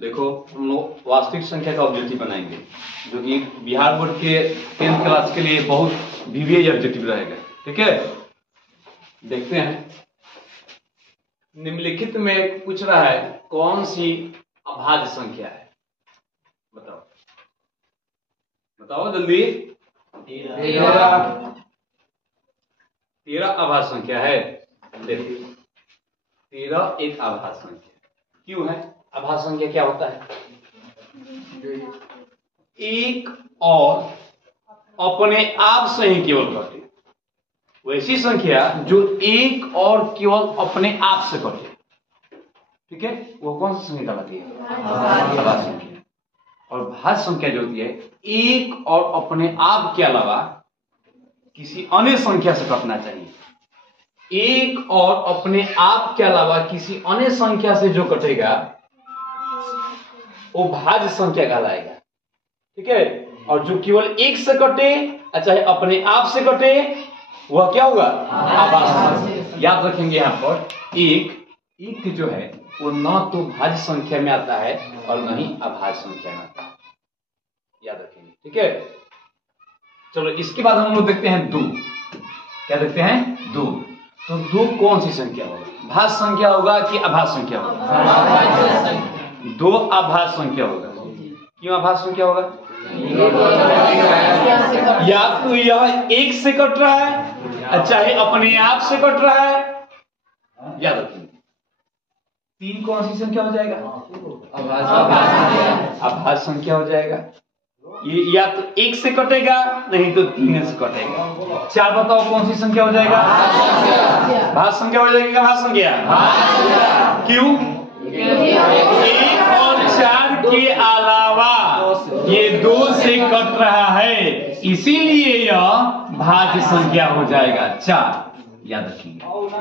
देखो हम लोग वास्तविक संख्या का ऑब्जेक्टिव बनाएंगे, जो कि बिहार बोर्ड के 10th क्लास के लिए बहुत वीवीआई ऑब्जेक्टिव रहेगा। ठीक है, देखते हैं। निम्नलिखित में पूछ रहा है कौन सी अभाज्य संख्या है, बताओ बताओ जल्दी। 13 अभाज्य संख्या है। देखिए 13 एक अभाज्य संख्या क्यों है? अभाज्य संख्या क्या होता है? एक और अपने आप से ही केवल कटे, वैसी संख्या जो एक और केवल अपने आप से कटे। ठीक है, वो कौन सी संख्या कहलाती है? अभाज्य संख्या। और भाज्य संख्या जो होती है एक और अपने आप के अलावा किसी अन्य संख्या से कटना चाहिए। एक और अपने आप के अलावा किसी अन्य संख्या से जो कटेगा वो भाज्य संख्या कहलाएगा। ठीक है, और जो केवल एक से कटे चाहे अपने आप से कटे वह क्या होगा? अभाज्य संख्या। याद रखेंगे यहाँ पर एक जो है वो न तो भाज्य संख्या में आता है और न ही अभाज्य संख्या में आता है, याद रखेंगे। ठीक है, चलो इसके बाद हम लोग देखते हैं 2। क्या देखते हैं? 2। तो 2 कौन सी संख्या होगा? भाज्य संख्या होगा कि अभाज्य संख्या होगा? 2 अभाज्य संख्या होगा। क्यों अभाज्य संख्या होगा? या तो यह एक से कट रहा है चाहे अपने आप से कट रहा है। याद रखिए 3 कौन सी संख्या हो जाएगा? अभाज्य संख्या हो जाएगा। ये या तो एक से कटेगा नहीं तो 3 से कटेगा। 4 बताओ कौन सी संख्या हो जाएगा? भाज्य संख्या हो जाएगी। अभाज्य संख्या क्यों? 1 और 4 के अलावा ये 2 से कट रहा है, इसीलिए यह भाज्य संख्या हो जाएगा 4। याद रखिए,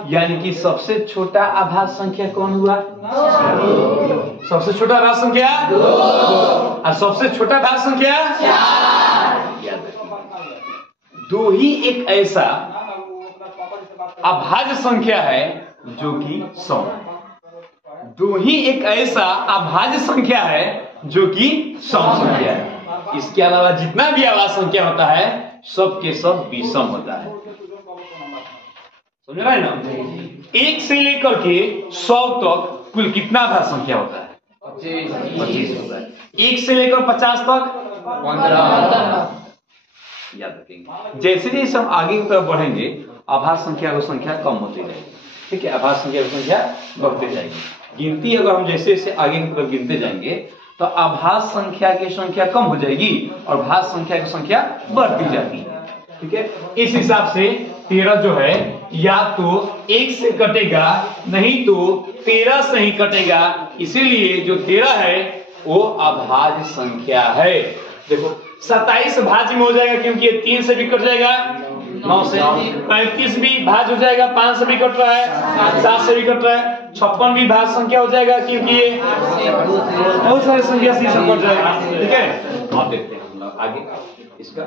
यानी कि सबसे छोटा अभाज्य संख्या कौन हुआ? सबसे छोटा अभाज्य संख्या 2 और सबसे छोटा भाज्य संख्या 4। याद रखिए 2 ही एक ऐसा अभाज्य संख्या है जो कि सम। 2 ही एक ऐसा अभाज्य संख्या है जो कि सम संख्या है। इसके अलावा जितना भी अभाज्य संख्या होता है सब के सब विषम होता है। समझ रहे हैं ना? 1 से लेकर के 100 तक कुल कितना अभाज्य संख्या होता है? 25 होता है। 1 से लेकर 50 तक 15। याद रखेंगे। जैसे जैसे हम आगे की तरफ बढ़ेंगे अभाज्य संख्या की संख्या कम होती जाएगी। ठीक है, अभाज्य संख्या की संख्या बढ़ती जाएगी। गिनती अगर हम जैसे जैसे आगे की तरफ गिनते जाएंगे तो अभाज्य संख्या की संख्या कम हो जाएगी और भाज्य संख्या की संख्या बढ़ती जाएगी। ठीक है, इस हिसाब से 13 जो है या तो 1 से कटेगा नहीं तो 13 से ही कटेगा, इसीलिए जो 13 है वो अभाज्य संख्या है। देखो 27 भाज्य में हो जाएगा क्योंकि 3 से भी कट जाएगा, 9 से। 35 भी भाज्य हो जाएगा, 5 से भी कट रहा है, 7 से भी कट रहा है। 56 भी भाज्य संख्या हो जाएगा क्योंकि ये बहुत सारी संख्या से कट जाएगा। ठीक है, अब देखते हैं हम लोग आगे इसका।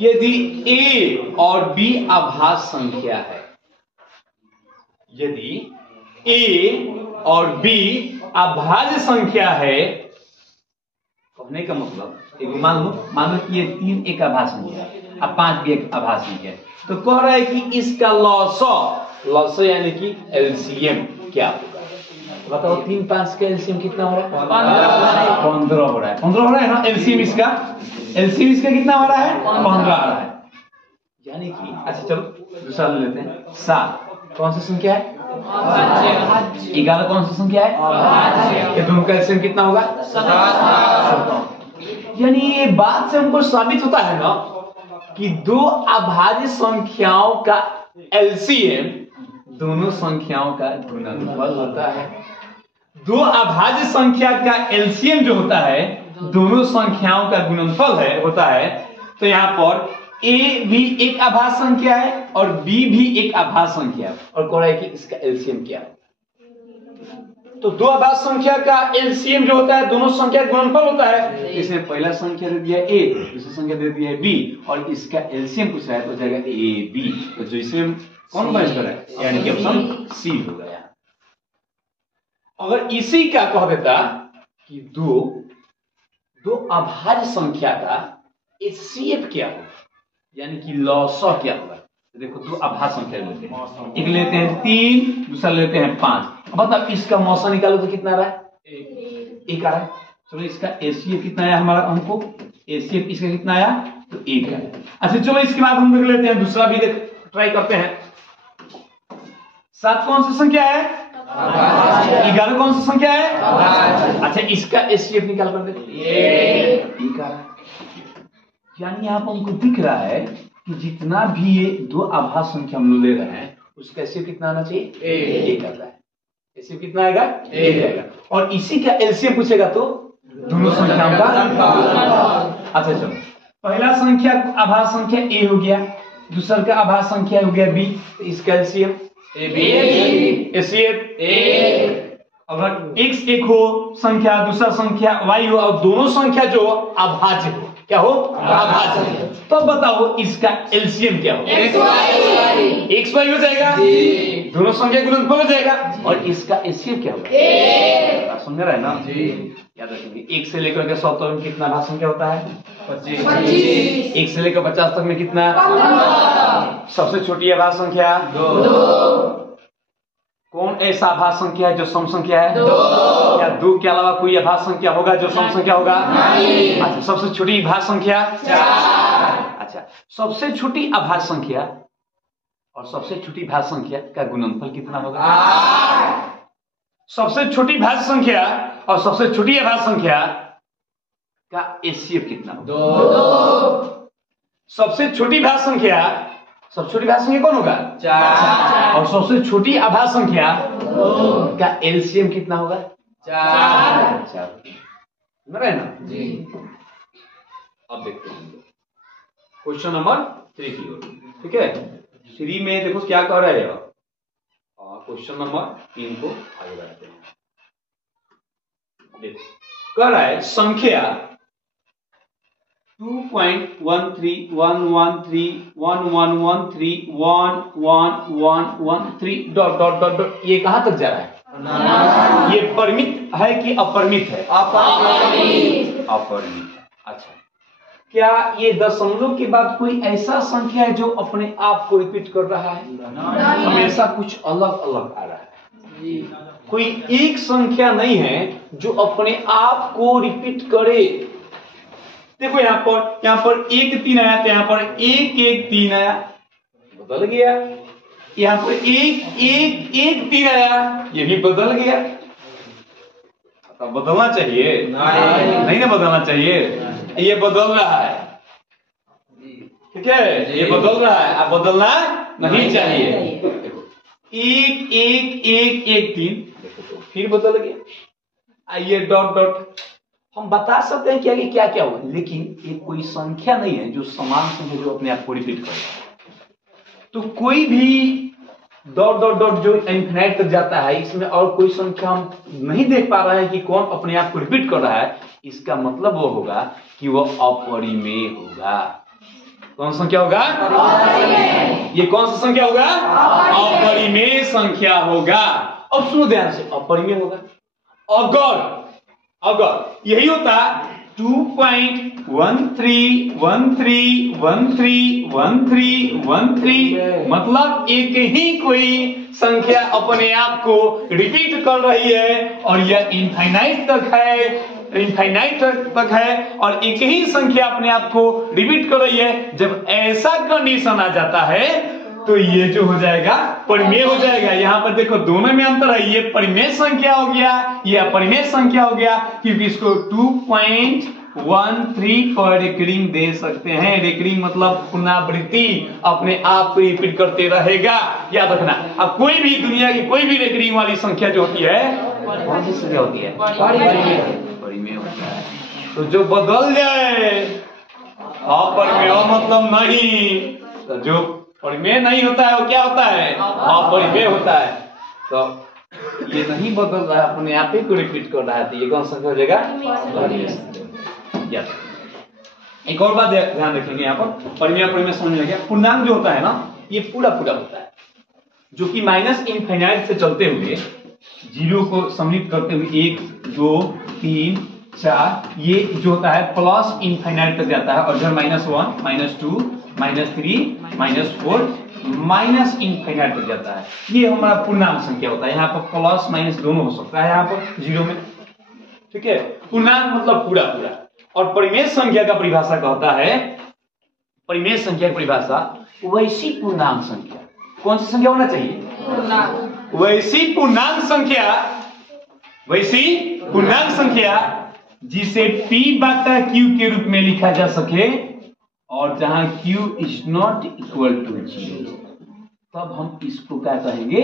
यदि A और B अभाज्य संख्या है, यदि A और B अभाज्य संख्या है, कहने का मतलब एक मान लो कि ये 3 एक अभाज्य संख्या है और 5 भी एक अभाज्य संख्या है, तो कह रहा है कि इसका लॉस यानी कि एलसीएम क्या होगा? बताओ 3 5 का एलसीएम कितना हो रहा है? 15 हो रहा है। 15 हो रहा है ना एलसीएम इसका कितना हो रहा है? 15 आ रहा है। यानी कि अच्छा चलो दूसरा ले लेते हैं। 7 कौन सी संख्या है? 11 कौन सी संख्या है? ये दोनों का एलसीएम कितना होगा? 7। यानी ये बात से हमको साबित होता है ना कि 2 अभाज्य संख्याओं का एलसीएम दोनों संख्याओं का गुणनफल होता है। 2 अभाज्य संख्या का एलसीएम जो होता है दोनों संख्याओं का गुणनफल होता है। तो यहाँ पर A भी एक अभाज्य संख्या है और B भी एक अभाज्य संख्या है और कह रहा है कि इसका एलसीएम क्या है? तो 2 अभाज्य संख्या का एलसीएम जो होता है दोनों संख्या का गुणनफल होता है। इसमें पहला संख्या दे दिया A, दूसरी संख्या दे दिया है B और इसका एलसीएम पूछ रहा है तो हो जाएगा AB। तो जो इसमें कौन मैच कर रहा है यानी कि ऑप्शन सी हो गया। अगर इसी का कह देता कि दो अभाज्य संख्या का एचसीएफ क्या होगा, यानी कि लॉसॉ क्या होगा। तो देखो दो अभाज्य संख्या लेते हैं, एक लेते हैं 3, दूसरा लेते हैं 5। अब बताओ इसका मौसा निकालो तो कितना आ रहा है, एक आ रहा है। चलो इसका एचसीएफ कितना आया हमारा, हमको एचसीएफ इसका कितना आया, तो 1 है। अच्छा चलो इसके बाद हम देख लेते हैं दूसरा भी ट्राई करते हैं। 7 कौन सी संख्या है, 11 कौन सी संख्या है। अच्छा इसका एचसीएफ निकाल कर देखो, यानी यहाँ पर हमको दिख रहा है कि जितना भी ये दो अभाज्य संख्या हम लोग ले रहे हैं उसका एचसीएफ कितना आना चाहिए, 1 आता है। एचसीएफ कितना आएगा, 1 आएगा। और इसी का एलसीएम पूछेगा तो दोनों संख्याओं का। अच्छा चलो, पहला संख्या अभाज्य संख्या ए हो गया, दूसरा का अभाज्य संख्या हो गया बी, तो इसका एलसीएम अगर x एक हो संख्या, दूसरा संख्या y हो, और दोनों संख्या जो अभाज्य हो, क्या हो, अभाज्य। तो बताओ इसका एलसीएम क्या हो, xy हो जाएगा, दोनों संख्या गुणनफल हो जाएगा। और इसका एलसीएम क्या होगा, समझ रहे हैं ना जी। याद रखेंगे 1 से लेकर के 100 तक में कितना अभाज्य संख्या होता है, 25। 1 से लेकर 50 तक में कितना, 15। सबसे छोटी अभाज्य संख्या 2। कौन ऐसा अभाज्य संख्या है जो सम संख्या है, 2। या 2 के अलावा कोई अभाज्य संख्या होगा जो सम संख्या होगा, नहीं। अच्छा सबसे छोटी अभाज्य संख्या 4। अच्छा सबसे छोटी अभाज्य संख्या और सबसे छोटी भाज्य संख्या का गुणनफल कितना होगा, 8। सबसे छोटी भाज्य संख्या और सबसे छोटी अभाज्य संख्या का एचसीएफ कितना होगा, 2। सबसे छोटी भाज्य संख्या, सबसे छोटी भाज्य संख्या कौन होगा, 4। और सबसे छोटी अभाज्य संख्या का एलसीएम कितना होगा, 4। समझ रहे ना जी। अब देखते हैं क्वेश्चन नंबर 3 की ओर, ठीक है। 3 में देखो क्या कह रहा है, क्वेश्चन नंबर 3 को आगे बढ़ाते हैं। देखो कह रहा है संख्या 2.1311311113 डॉट डॉट डॉट डॉट, ये कहां तक जा रहा है, ये परिमित है कि अपरिमित है, अपरिमित। अच्छा क्या ये दशमलव के बाद कोई ऐसा संख्या है जो अपने आप को रिपीट कर रहा है, हमेशा कुछ अलग अलग आ रहा है। कोई एक संख्या नहीं है जो अपने आप को रिपीट करे। देखो यहाँ पर 1 3 आया, तो यहाँ पर 1 1 3 आया, बदल गया। यहाँ पर 1 1 1 3 आया, ये भी बदल गया। अब बदलना चाहिए नहीं ना, बदलना चाहिए, ये बदल रहा है, ठीक है, ये बदल रहा है, अब बदलना नहीं चाहिए। देखो 1 1 1 1 3, देखो तो फिर बदल गया। आइए डॉट डॉट, हम बता सकते हैं कि आगे क्या क्या हुआ, लेकिन ये कोई संख्या नहीं है जो समान संख्या जो अपने आप को रिपीट करे। तो कोई भी डॉट डॉट डॉट जो इनफिनिट तक जाता है, इसमें और कोई संख्या हम नहीं देख पा रहे हैं कि कौन अपने आप को रिपीट कर रहा है। इसका मतलब वो होगा कि वो अपरिमेय होगा। कौन संख्या होगा, ये कौन सा संख्या होगा, अपरिमेय संख्या होगा। अब सुनो ध्यान से, अपरिमेय होगा अगर यही होता 2.1313131313 मतलब एक ही कोई संख्या अपने आप को रिपीट कर रही है, और यह इनफाइनाइट तक है और एक ही संख्या अपने आप को रिपीट कर रही है। जब ऐसा कंडीशन आ जाता है तो ये जो हो जाएगा परिमेय हो जाएगा। यहाँ पर देखो दोनों में अंतर है, ये परिमेय संख्या हो गया, ये अपरिमेय संख्या हो गया, क्योंकि इसको 2.13 पर रिकरिंग दे सकते हैं। रिकरिंग मतलब पुनरावृत्ति, अपने आप को रिपीट करते रहेगा, याद रखना। अब कोई भी दुनिया की कोई भी रिकरिंग वाली संख्या जो होती है, कौन सी संख्या होती है, परिमेय होता है। तो जो बदल जाए अपरिमेय मतलब नहीं, तो जो परिमेय नहीं होता है वो क्या होता है, अपरिमेय होता है। तो ये नहीं बदल रहा है, अपने आप ही को रिपीट कर रहा है, तो ये कौन सा हो जाएगा, एक और बात ध्यान रखेंगे यहाँ पर, परिमेय समझ गया। पूर्णांक जो होता है ना, ये पूरा होता है, जो कि माइनस इनफिनिट से चलते हुए जीरो को सम्मिलित करते हुए 1 2 3 4 ये जो होता है प्लस इनफाइनाइट तक जाता है और इधर -1 -2 -3 -4 माइनस इनफाइनाइट तक जाता है। ये हमारा पूर्णांक संख्या होता है। यहाँ पर प्लस माइनस दोनों हो सकता है यहाँ पर जीरो में, ठीक है। पूर्णांक मतलब पूरा पूरा। और परिमेय संख्या का परिभाषा कहता है, परिमेय संख्या की परिभाषा वैसी पूर्णांक संख्या, कौन सी संख्या होना चाहिए? वैसी पूर्णांक संख्या, वैसी पूर्णांक संख्या जिसे P बटा Q के रूप में लिखा जा सके और जहां Q is not equal to 0, तब हम इसको क्या कहेंगे?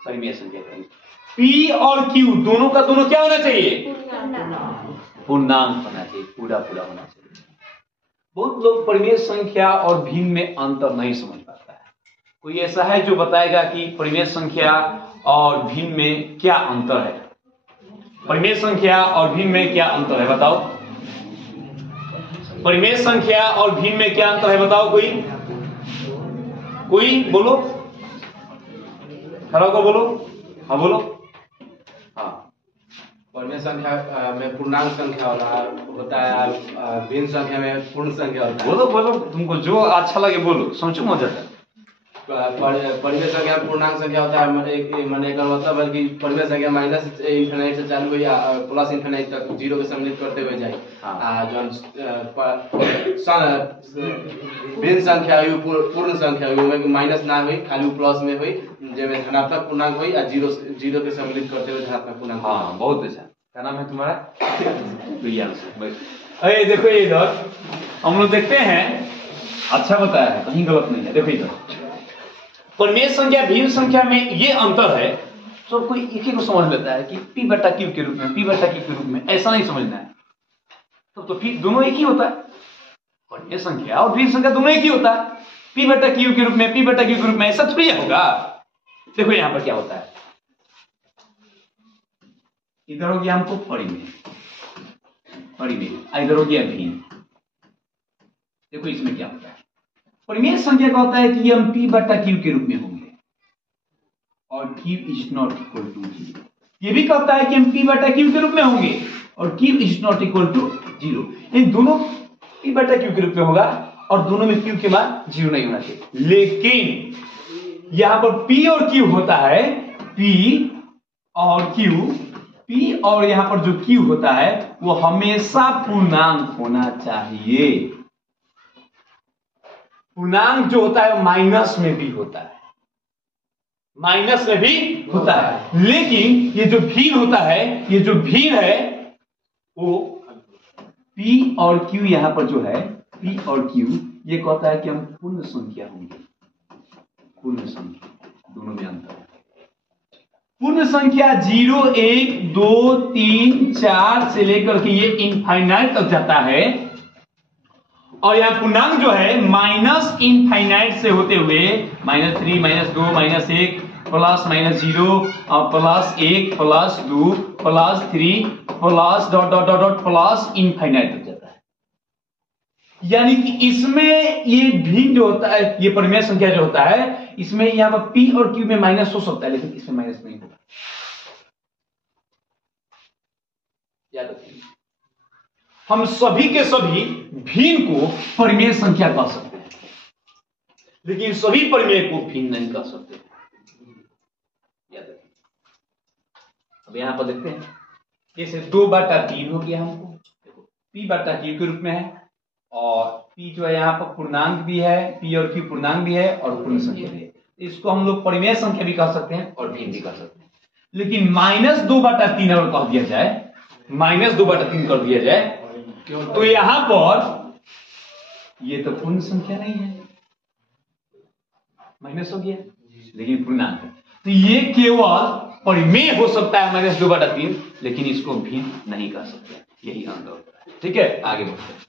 परिमेय संख्या कहेंगे। P और Q दोनों का दोनों क्या होना चाहिए? पूर्णांक होना चाहिए, पूरा पूरा होना चाहिए। बहुत लोग परिमेय संख्या और भिन्न में अंतर नहीं समझ पाता है। कोई ऐसा है जो बताएगा कि परिमेय संख्या और भिन्न में क्या अंतर है? परिमेय संख्या और भिन्न में क्या अंतर है बताओ? परिमेय संख्या और भिन्न में क्या अंतर है बताओ? कोई बोलो, खड़ा होकर बोलो। हाँ बोलो। हाँ, परिमेय संख्या में पूर्णांक संख्या होता है, भिन्न संख्या में पूर्ण संख्या होता है। बोलो बोलो, तुमको जो अच्छा लगे बोलो, सोचो मत जाता। परिमेय संख्या पूर्णांक संख्या होता है, मैंने एक मतलब है कि परिमेय संख्या माइनस इनफिनिटी से चालू हुई प्लस इनफिनिटी तक जीरो को सम्मिलित करते हुए जाए। जो भिन्न संख्या हुई, पूर्ण संख्या हुई, उसमें माइनस ना हुई, खाली प्लस में हुई, जिसमें धनात्मक पूर्णांक हुई और जीरो के सम्मिलित करते हुए धनात्मक पूर्णांक। हाँ, बहुत अच्छा। क्या नाम है तुम्हारा? अरे देखो ये इधर हम लोग देखते हैं, अच्छा बताया है, कहीं गलत नहीं है। देखो इधर परिमेय संख्या भिन्न संख्या में ये अंतर है, तो कोई एक ही को समझ लेता है कि P बटा Q के रूप में, P बटा Q के रूप में, ऐसा नहीं समझना है। तो फिर दोनों एक ही होता है, परिमेय संख्या और भिन्न संख्या दोनों एक ही होता है। P बटा Q के रूप में, P बटा Q के रूप में, ऐसा थोड़ी होगा। देखो यहां पर क्या होता है, इधर हो गया हमको परिमेय, इधर हो गया भिन्न। देखो इसमें क्या होता है, परिमेय संख्या का होता है कि हम P बटा Q के रूप में होंगे और Q is not equal to 0। ये भी कहता है कि हम P बटा Q के रूप में होंगे और Q is not equal to 0। इन दोनों P बटा Q के रूप में होगा और दोनों में Q के मान 0 नहीं होना चाहिए। लेकिन यहां पर P और Q होता है, P और यहां पर जो Q होता है वो हमेशा पूर्णांक होना चाहिए। पूर्णांक जो होता है माइनस में भी होता है, माइनस में भी होता है। लेकिन ये जो भिन्न होता है, ये जो भिन्न है वो P और Q, यहां पर जो है P और Q, ये कहता है कि हम पूर्ण संख्या होंगे। पूर्ण संख्या दोनों में अंतर है। पूर्ण संख्या 0 1 2 3 4 से लेकर के ये इनफाइनाइट तक जाता है और यहाँ पूर्णांक जो है माइनस इनफाइनाइट से होते हुए -3 -2 -1 plus -0 +1 +2 +3 plus dot dot dot dot plus infinite तक जाता है। यानी कि इसमें ये भिन्न जो होता है, ये परिमेय संख्या जो होता है, इसमें यहाँ पर P और Q में माइनस हो सकता है, लेकिन इसमें माइनस नहीं होगा। याद रखिए, हम सभी के सभी भिन्न को परिमेय संख्या कह सकते हैं, लेकिन सभी परिमेय को भिन्न नहीं कह सकते। याद रखिए। अब यहां पर देखते हैं, जैसे 2/3 हो गया हमको, देखो P बटा Q के रूप में है और P जो है यहाँ पर पूर्णांक भी है, P और Q पूर्णांक भी है और पूर्ण संख्या भी है। इसको हम लोग परिमेय संख्या भी कह सकते हैं और भिन्न भी कह सकते हैं। लेकिन -2/3 अगर कह दिया जाए, -2/3 कर दिया जाए, तो यहां पर ये तो पूर्ण संख्या नहीं है, माइनस हो गया, लेकिन पूर्णांक है। तो ये केवल परिमेय हो सकता है -2/3, लेकिन इसको भिन्न नहीं कर सकते। यही अंतर होता है। ठीक है, आगे बढ़ते हैं।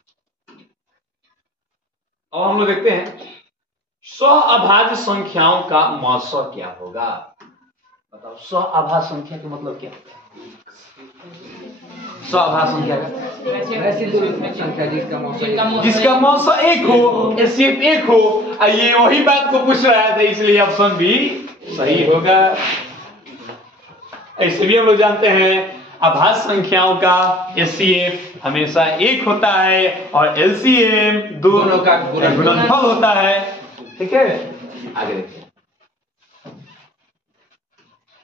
अब हम लोग देखते हैं सहअभाज्य संख्याओं का महत्व क्या होगा। बताओ, सहअभाज्य संख्या का मतलब क्या होता है? सहअभाज्य संख्या का जिसका मौसा एक हो, सिर्फ एक हो। ये वही बात को पूछ रहा था, इसलिए ऑप्शन भी सही होगा। ऐसे भी हम लोग जानते हैं अभाज्य संख्याओं का एचसीएफ हमेशा 1 होता है और एलसीएम दोनों का गुणनफल होता है। ठीक है, आगे देखिए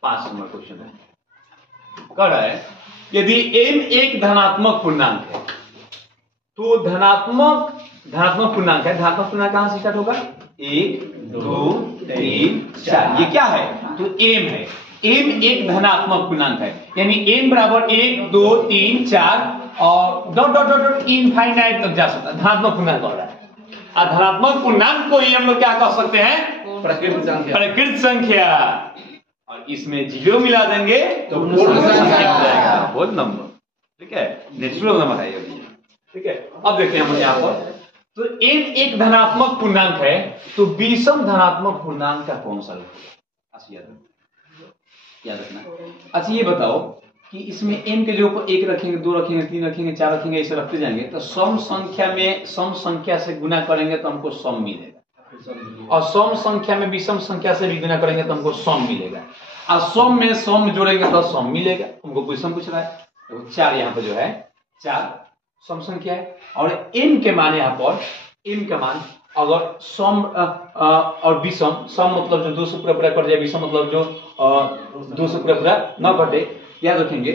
5 नंबर क्वेश्चन है, कह रहा है यदि m एक धनात्मक पूर्णांक है तो धनात्मक पूर्णांक है, धनात्मक पूर्णांक कहां से स्टार्ट होगा? 1 2 3 4, ये क्या है? तो m है। m एक धनात्मक पूर्णांक है, यानी m बराबर 1 2 3 4 और dot dot dot dot infinite तक जा सकता है, धनात्मक पूर्णांक हो रहा है। और धनात्मक पूर्णांक को ही हम लोग क्या कह सकते हैं? प्रकृत संख्या। और इसमें 0 मिला देंगे तो पूर्ण संख्या हो जाएगा, होल नंबर। ठीक है, नेचुरल नंबर है ये। ठीक है, अब देखते हैं हम यहाँ पर, तो m एक धनात्मक पूर्णांक है तो विषम धनात्मक पूर्णांक का कौन सा रूप? याद रखना। अच्छा ये बताओ कि इसमें m के जो ऊपर 1 रखेंगे, 2 रखेंगे, 3 रखेंगे, 4 रखेंगे, ऐसे रखते जाएंगे तो सम संख्या से गुना करेंगे तो हमको सम मिलेगा, और सम संख्या में विषम संख्या से भी गुना करेंगे तो हमको सम मिलेगा, और सम में सम जोड़ेंगे तो सम मिलेगा। हमको क्वेश्चन पूछ रहा है, देखो 4 यहाँ पर जो है 4 सम संख्या है, और m के मान यहाँ पर m का मान अगर सम और विषम, सम मतलब जो 2 से पूरा कट जाए, विषम मतलब जो 2 से पूरा न कटे, याद रखेंगे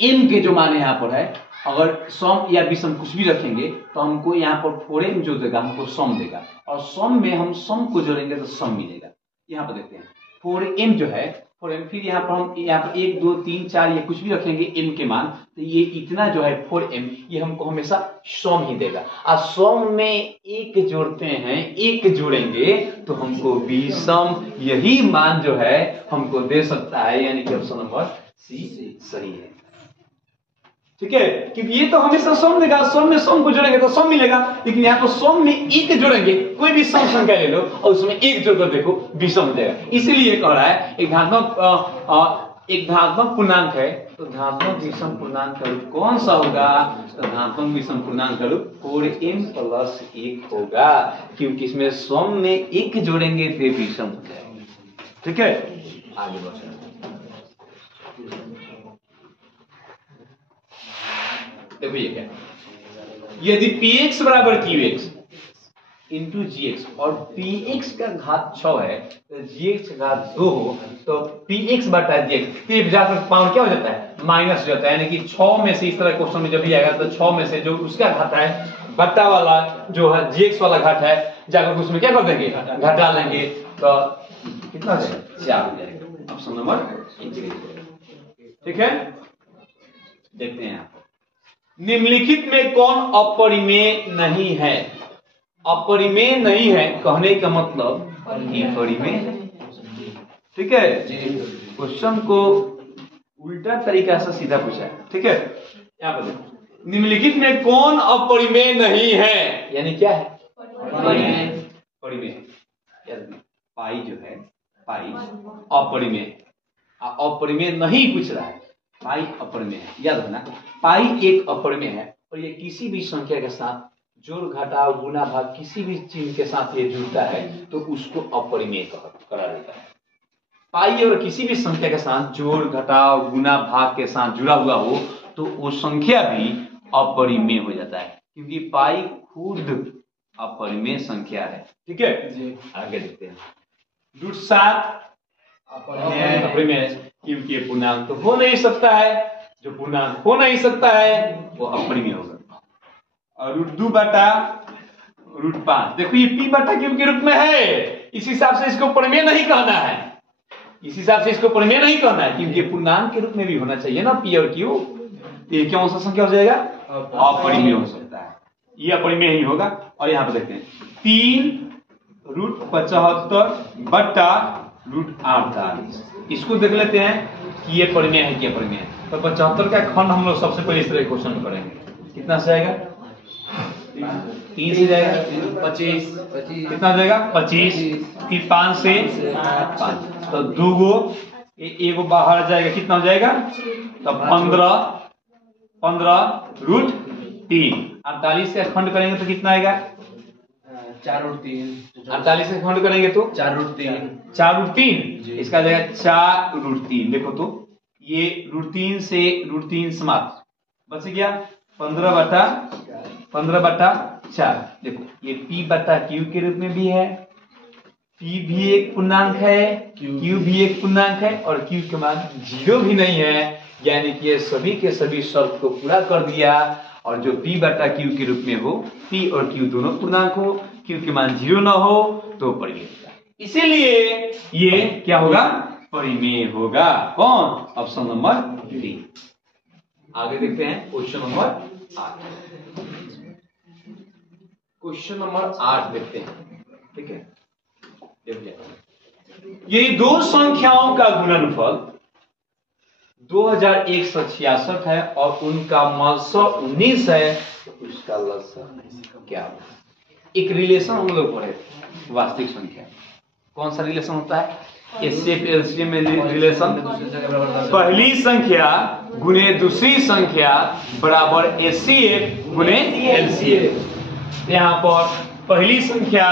m के जो मान यहाँ पर है, अगर सम या विषम कुछ भी रखेंगे तो हमको यहाँ पर 4m जो देगा हमको सम देगा, और सम में हम सम को जोड़ेंगे तो सम मिलेगा। यहाँ पर देखते हैं 4m जो है 4m, फिर यहाँ पर हम यहाँ पर 1 2 3 4 ये कुछ भी रखेंगे m के मान, तो ये इतना जो है 4m ये हमको हमेशा सम ही देगा, और सम में 1 जोड़ते हैं, 1 जोड़ेंगे तो हमको विषम यही मान जो है हमको दे सकता है, यानी कि ऑप्शन नंबर सी सही है। ठीक है, क्योंकि ये तो हमेशा सम देगा, सम में सम को जोड़ेंगे तो सम मिलेगा, लेकिन यहाँ पर सम में 1 जोड़ेंगे, कोई भी सम संख्या ले लो और उसमें 1 जोड़कर देखो विषम देगा। इसीलिए कह रहा है एक धनात्मक पूर्णांक है तो धनात्मक विषम पूर्णांक का रूप कौन सा होगा? तो धनात्मक विषम पूर्णांक का रूप 4m + 1 होगा, क्योंकि इसमें सम में 1 जोड़ेंगे तो विषम हो जाएगा। ठीक है, आगे बढ़ते हैं। देखो ये क्या, यदि px बराबर qx इंटू gx और px का घात 6 है तो gx का घात 2 हो तो px बटा gx जाकर पावर क्या हो जाता है? माइनस हो जाता है, यानी कि 6 में से इस तरह क्वेश्चन में जब भी आएगा तो 6 में से जो उसका घात है बट्टा वाला जो है gx वाला घात है जाकर उसमें क्या कर देंगे? घटा लेंगे तो कितना हो जाएगा? 4 हो जाएगा। Option number 1। ठीक है, देखते हैं यहाँ निम्नलिखित में कौन अपरिमेय नहीं है? अपरिमेय नहीं है कहने का मतलब परिमेय है। ठीक है, क्वेश्चन को उल्टा तरीका से सीधा पूछा है। ठीक है, यहाँ पर निम्नलिखित में कौन अपरिमेय नहीं है, यानी क्या है? परिमेय। पाई जो है पाई अपरिमेय, अपरिमेय नहीं पूछ रहा है, पाई अपरिमेय है। याद रखना पाई एक अपरिमेय है और ये किसी भी संख्या के साथ जोड़ घटाव गुना भाग किसी भी चिन्ह के साथ ये जुड़ता है तो उसको अपरिमेय करा देता है। पाई और किसी भी संख्या के साथ जोड़ घटाव गुना भाग के साथ जुड़ा हुआ हो तो वो संख्या भी अपरिमेय हो जाता है, क्योंकि पाई खुद अपरिमेय संख्या है। ठीक है, आगे देखते हैं। √7 अपरिमेय, क्योंकि पूर्णांक तो हो नहीं सकता है, जो पूर्णांक हो नहीं सकता है वो अपरिमेय होगा। और √2 बटा √5, देखो ये p बटा q के रूप में है, इस हिसाब से इसको परिमेय नहीं कहना है, इस हिसाब से इसको परिमेय नहीं कहना है, क्योंकि पूर्णांक के रूप में भी होना चाहिए ना p और q। ये कौन सा संख्या हो जाएगा? अपरिमेय हो सकता है, ये अपरिमेय ही होगा। और यहाँ पर देखते हैं 3√75 बटा √48, इसको देख लेते हैं कि ये परिमेय है कि अपरिमेय है। तो 75 का खंड हम लोग सबसे पहले इस तरह क्वेश्चन करेंगे, कितना से आएगा? 3 से जाएगा 25, कितना हो जाएगा? 25, फिर 5 से 5 तो 2 गो एगो बाहर आ जाएगा, कितना हो जाएगा? तो 15 √3, 48 का खंड करेंगे तो कितना आएगा? 4√3। 48 से काउंट करेंगे तो 4√3। 4√3 इसका जाएगा 4√3। देखो तो ये √3 से √3 समाप्त बच गया 15/4। देखो ये p/q के रूप में भी है, p भी एक पूर्णांक है, q भी एक पूर्णांक है और q के मान 0 भी नहीं है, यानी कि ये सभी के सभी शर्त को पूरा कर दिया। और जो p/q के रूप में हो, p और q दोनों पूर्णांक हो, q के मान 0 ना हो तो परिमेय होगा। इसीलिए ये क्या होगा? परिमेय होगा। कौन? Option number D. आगे देखते हैं क्वेश्चन नंबर 8। क्वेश्चन नंबर 8 देखते हैं। ठीक है, देखिए यही दो संख्याओं का गुणनफल 2166 है और उनका मलसा 19 है, तो उसका लसा क्या होगा? एक रिलेशन हम लोग पढ़े वास्तविक संख्या। कौन सा रिलेशन होता है? एचसीएफ एलसीएम में रिलेशन, पहली संख्या गुने दूसरी संख्या बराबर एचसीएफ गुने एलसीएफ। यहाँ पर पहली संख्या,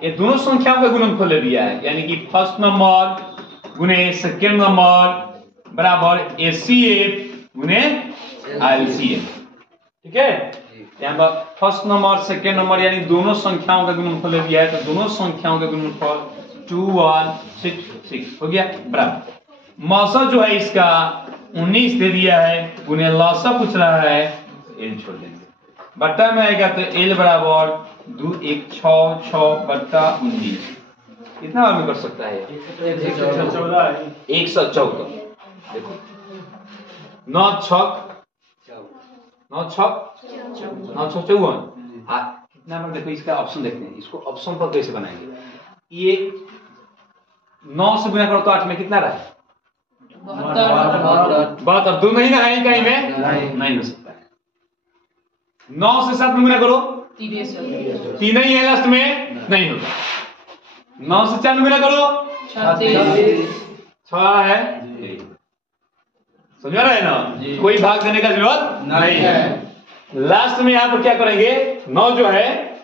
ये दोनों संख्याओं का गुणनफल ले दिया है, यानी कि फर्स्ट नंबर गुने सेकेंड नंबर बराबर एचसीएफ गुने एलसीएफ। ठीक है, यहाँ पर फर्स्ट नंबर सेकेंड नंबर यानी दोनों संख्याओं का गुणनफल ले दिया है, तो दोनों संख्याओं का गुणनफल 2166 हो गया बराबर। मौसा जो है इसका 19 दे दिया है, गुने लौसा पूछ रहा है, एल छोड़ देंगे। बट्टा में आएगा तो एल बराबर 2 1 6 6 बट्टा 19। कितना बार में कर सकता है? 114। देखो 9 छक 9 छक 9 छक 54। कितना बार? देखो इसका ऑप्शन देखते हैं, इसको ऑप्शन पर कैसे बनाएंगे। ये 9 से गुना करो तो 8 में कितना रहा? 72। 2 नहीं ना है कहीं में, नहीं हो सकता है। 9 से 7 में गुना करो 3 नहीं है लास्ट में, नहीं होगा। 9 से 4 में गुना करो 6 है। समझ रहे हैं ना? कोई भाग देने का जरूरत नहीं है। लास्ट में यहां पर क्या करेंगे? 9 जो है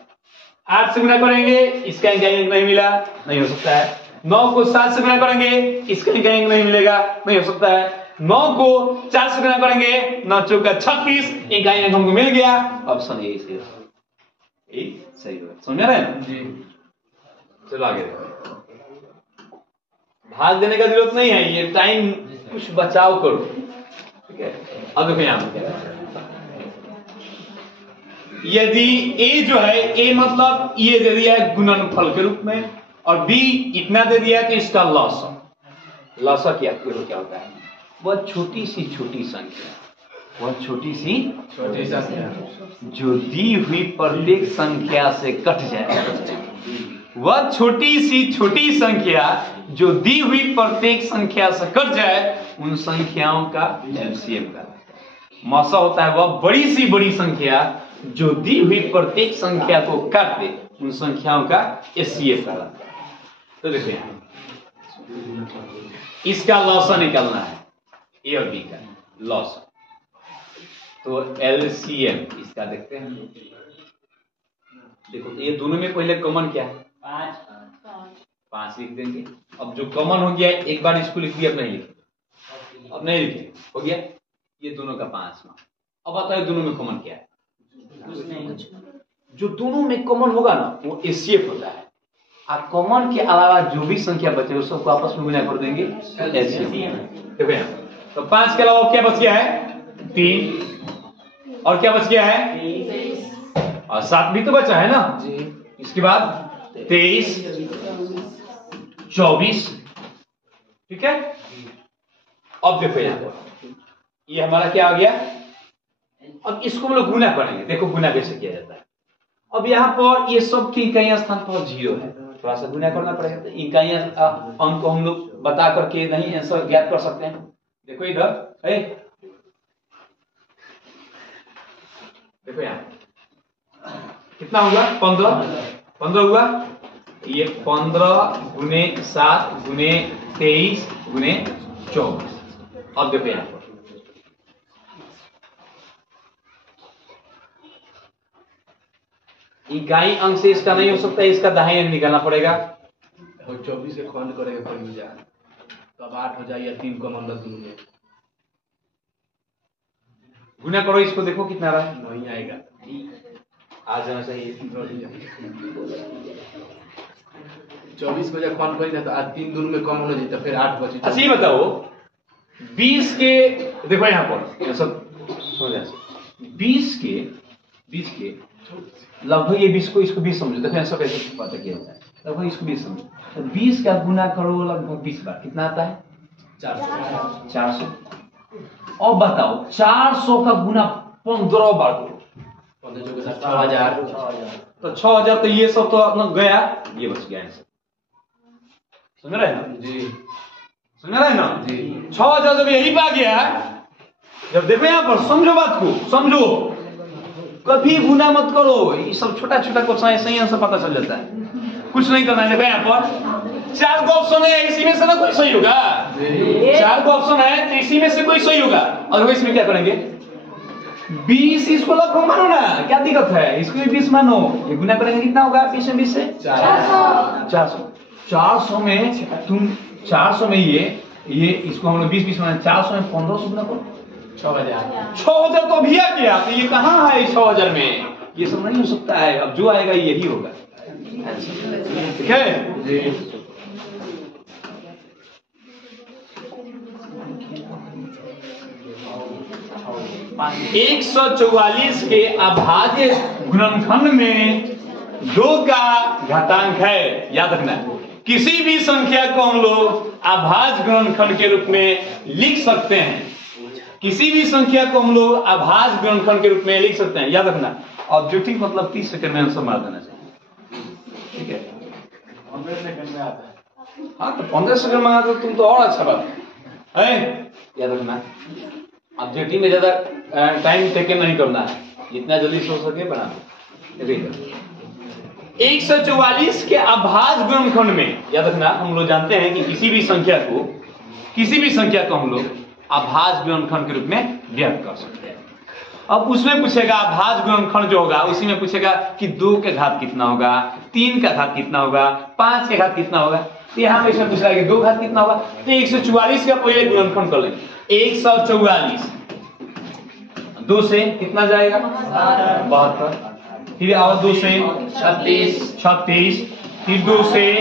8 से गुना करेंगे, इसका अंक नहीं मिला, नहीं हो सकता है। 9 को 7 से गुना करेंगे, इसका अंक नहीं मिलेगा, नहीं हो सकता है। 9 को 4 से गुना करेंगे, 9 चौका 36, एक अंक हमको मिल गया। ऑप्शन ए सही होगा। समझ रहे हैं? चलो आगे देखो। भाग देने का जरूरत नहीं है, ये टाइम कुछ बचाव करो। ठीक है, अब देखो यहां पर यदि ए जो है, ए मतलब ये दे दिया है गुणनफल के रूप में, और बी इतना दे दिया है तो इसका लॉसा। लॉसा क्या होता है? वह छोटी सी संख्या, वह छोटी सी संख्या जो दी हुई प्रत्येक संख्या से कट जाए। वह छोटी सी संख्या जो दी हुई प्रत्येक संख्या से कट जाए, उन संख्याओं का एलसीएम का मौसा होता है। वह बड़ी संख्या जो दी हुई प्रत्येक संख्या को काट दे, उन संख्याओं का एचसीएफ का। तो देखिए इसका लॉसा निकालना है, ए और बी का लॉसा। तो एलसीएम इसका देखते हैं। देखो ये दोनों में पहले कॉमन क्या है? 5 लिख देंगे। अब जो कॉमन हो गया एक बार इसको लिख दिया, अब नहीं लिखते, हो गया ये दोनों का 5। अब बताओ दोनों में कॉमन क्या है? जो दोनों में कॉमन होगा ना वो एचसीएफ होता है। आप कॉमन के अलावा जो भी संख्या बचे उस सबको आपस में गुना कर देंगे एचसीएफ। देखो यहाँ तो 5 के अलावा क्या बच गया है? 3। और क्या बच गया है? और 7 भी तो बचा है ना। इसके बाद 23 24। ठीक है, अब देखो यहाँ पर ये हमारा क्या आ गया? अब इसको हम लोग गुना करेंगे। देखो गुना कैसे किया जाता है। अब यहाँ पर ये सब की इकाइयां स्थान पर 0 है, थोड़ा सा गुना करना पड़ेगा। तो इकाइयां अंक को हम लोग बता करके नहीं आंसर ज्ञात कर सकते हैं। देखो इधर है, देखो यहाँ कितना हुआ? 15 हुआ। ये 15 गुने 7 गुने 23 गुने 24। अब देखो यहाँ पर इकाई अंक से इसका नहीं हो सकता, इसका दाहिने अंक निकालना पड़ेगा। 24 से खंड करेगा पड़ जा, तब 8 हो जाए या 3 कॉमन रख दूंगे। गुना करो इसको, देखो कितना रहा है। नहीं आएगा, आ जाना चाहिए। 24 को जब खंड करेगा तो आज 3 दूर में कॉमन हो जाता, फिर 8 बचे। अच्छा ये बताओ 20 के, देखो यहाँ पर सब समझ जाए, 20 के लगभग ये 20 को, इसको 20 समझो, देखो ऐसा कैसे पता किया होता है, लगभग इसको 20 समझो। तो 20 का गुना करो लगभग 20 बार, कितना आता है? 400। और बताओ 400 का गुना 15 बार करो, 6000। तो 6000। तो ये सब तो अपना गया, ये बच गया आंसर। समझ रहे हैं ना जी, समझ रहे हैं ना जी। 6000 जब यही पा गया, जब देखो यहाँ पर समझो बात को, समझो, कभी गुना मत करो, ये सब छोटा छोटा क्वेश्चन ऐसे ही आंसर पता चल जाता है, कुछ नहीं करना है। देखो यहाँ पर 4 ऑप्शन है, इसी में से ना कोई सही होगा। 4 ऑप्शन है तो इसी में से कोई सही होगा। और इसमें क्या करेंगे? 20 इसको लगभग मानो ना, क्या दिक्कत है, इसको भी 20 मानो। ये गुना करेंगे कितना होगा 20 में 20 से? 400। 400 में तुम 400 में ये इसको हम लोग 20 माने, 400 में 1500 गुना करो 6000 तो अभी आ गया। तो ये कहाँ है 6000 में? ये सब नहीं हो सकता है, अब जो आएगा यही होगा। ठीक है जी। एक 144 के अभाज्य गुणनखंड में 2 का घातांक है। याद रखना, किसी भी संख्या को हम लोग अभाज्य गुणनखंड के रूप में लिख सकते हैं। किसी भी संख्या को हम लोग अभाज्य गुणनखंड के रूप में लिख सकते हैं, याद रखना। ऑब्जेक्टिव मतलब 30 सेकंड में आंसर मार देना चाहिए, ठीक है? 15 सेकंड में आता है। हाँ तो 15 सेकंड में आता तुम तो और अच्छा बात है। याद रखना, ऑब्जेक्टिव में ज्यादा टाइम टेकन नहीं करना है, जितना जल्दी सो सके बना। 144 के अभाज्य गुणनखंड में, याद रखना, हम लोग जानते हैं कि किसी भी संख्या को हम लोग अभाज्य गुणनखंड के रूप में व्यक्त कर सकते हैं। अब उसमें पूछेगा अभाज्य गुणनखंड जो होगा, उसी में पूछेगा कि 2 के घात कितना होगा, 3 का घात कितना होगा, 5 के घात कितना होगा। तो यहाँ पे इसमें पूछा कि 2 घात कितना होगा। तो 144 का पहले गुणनखंड कर लेंगे। 144 2 से कितना जाएगा? 72। फिर और 2 से 36, फिर 2 से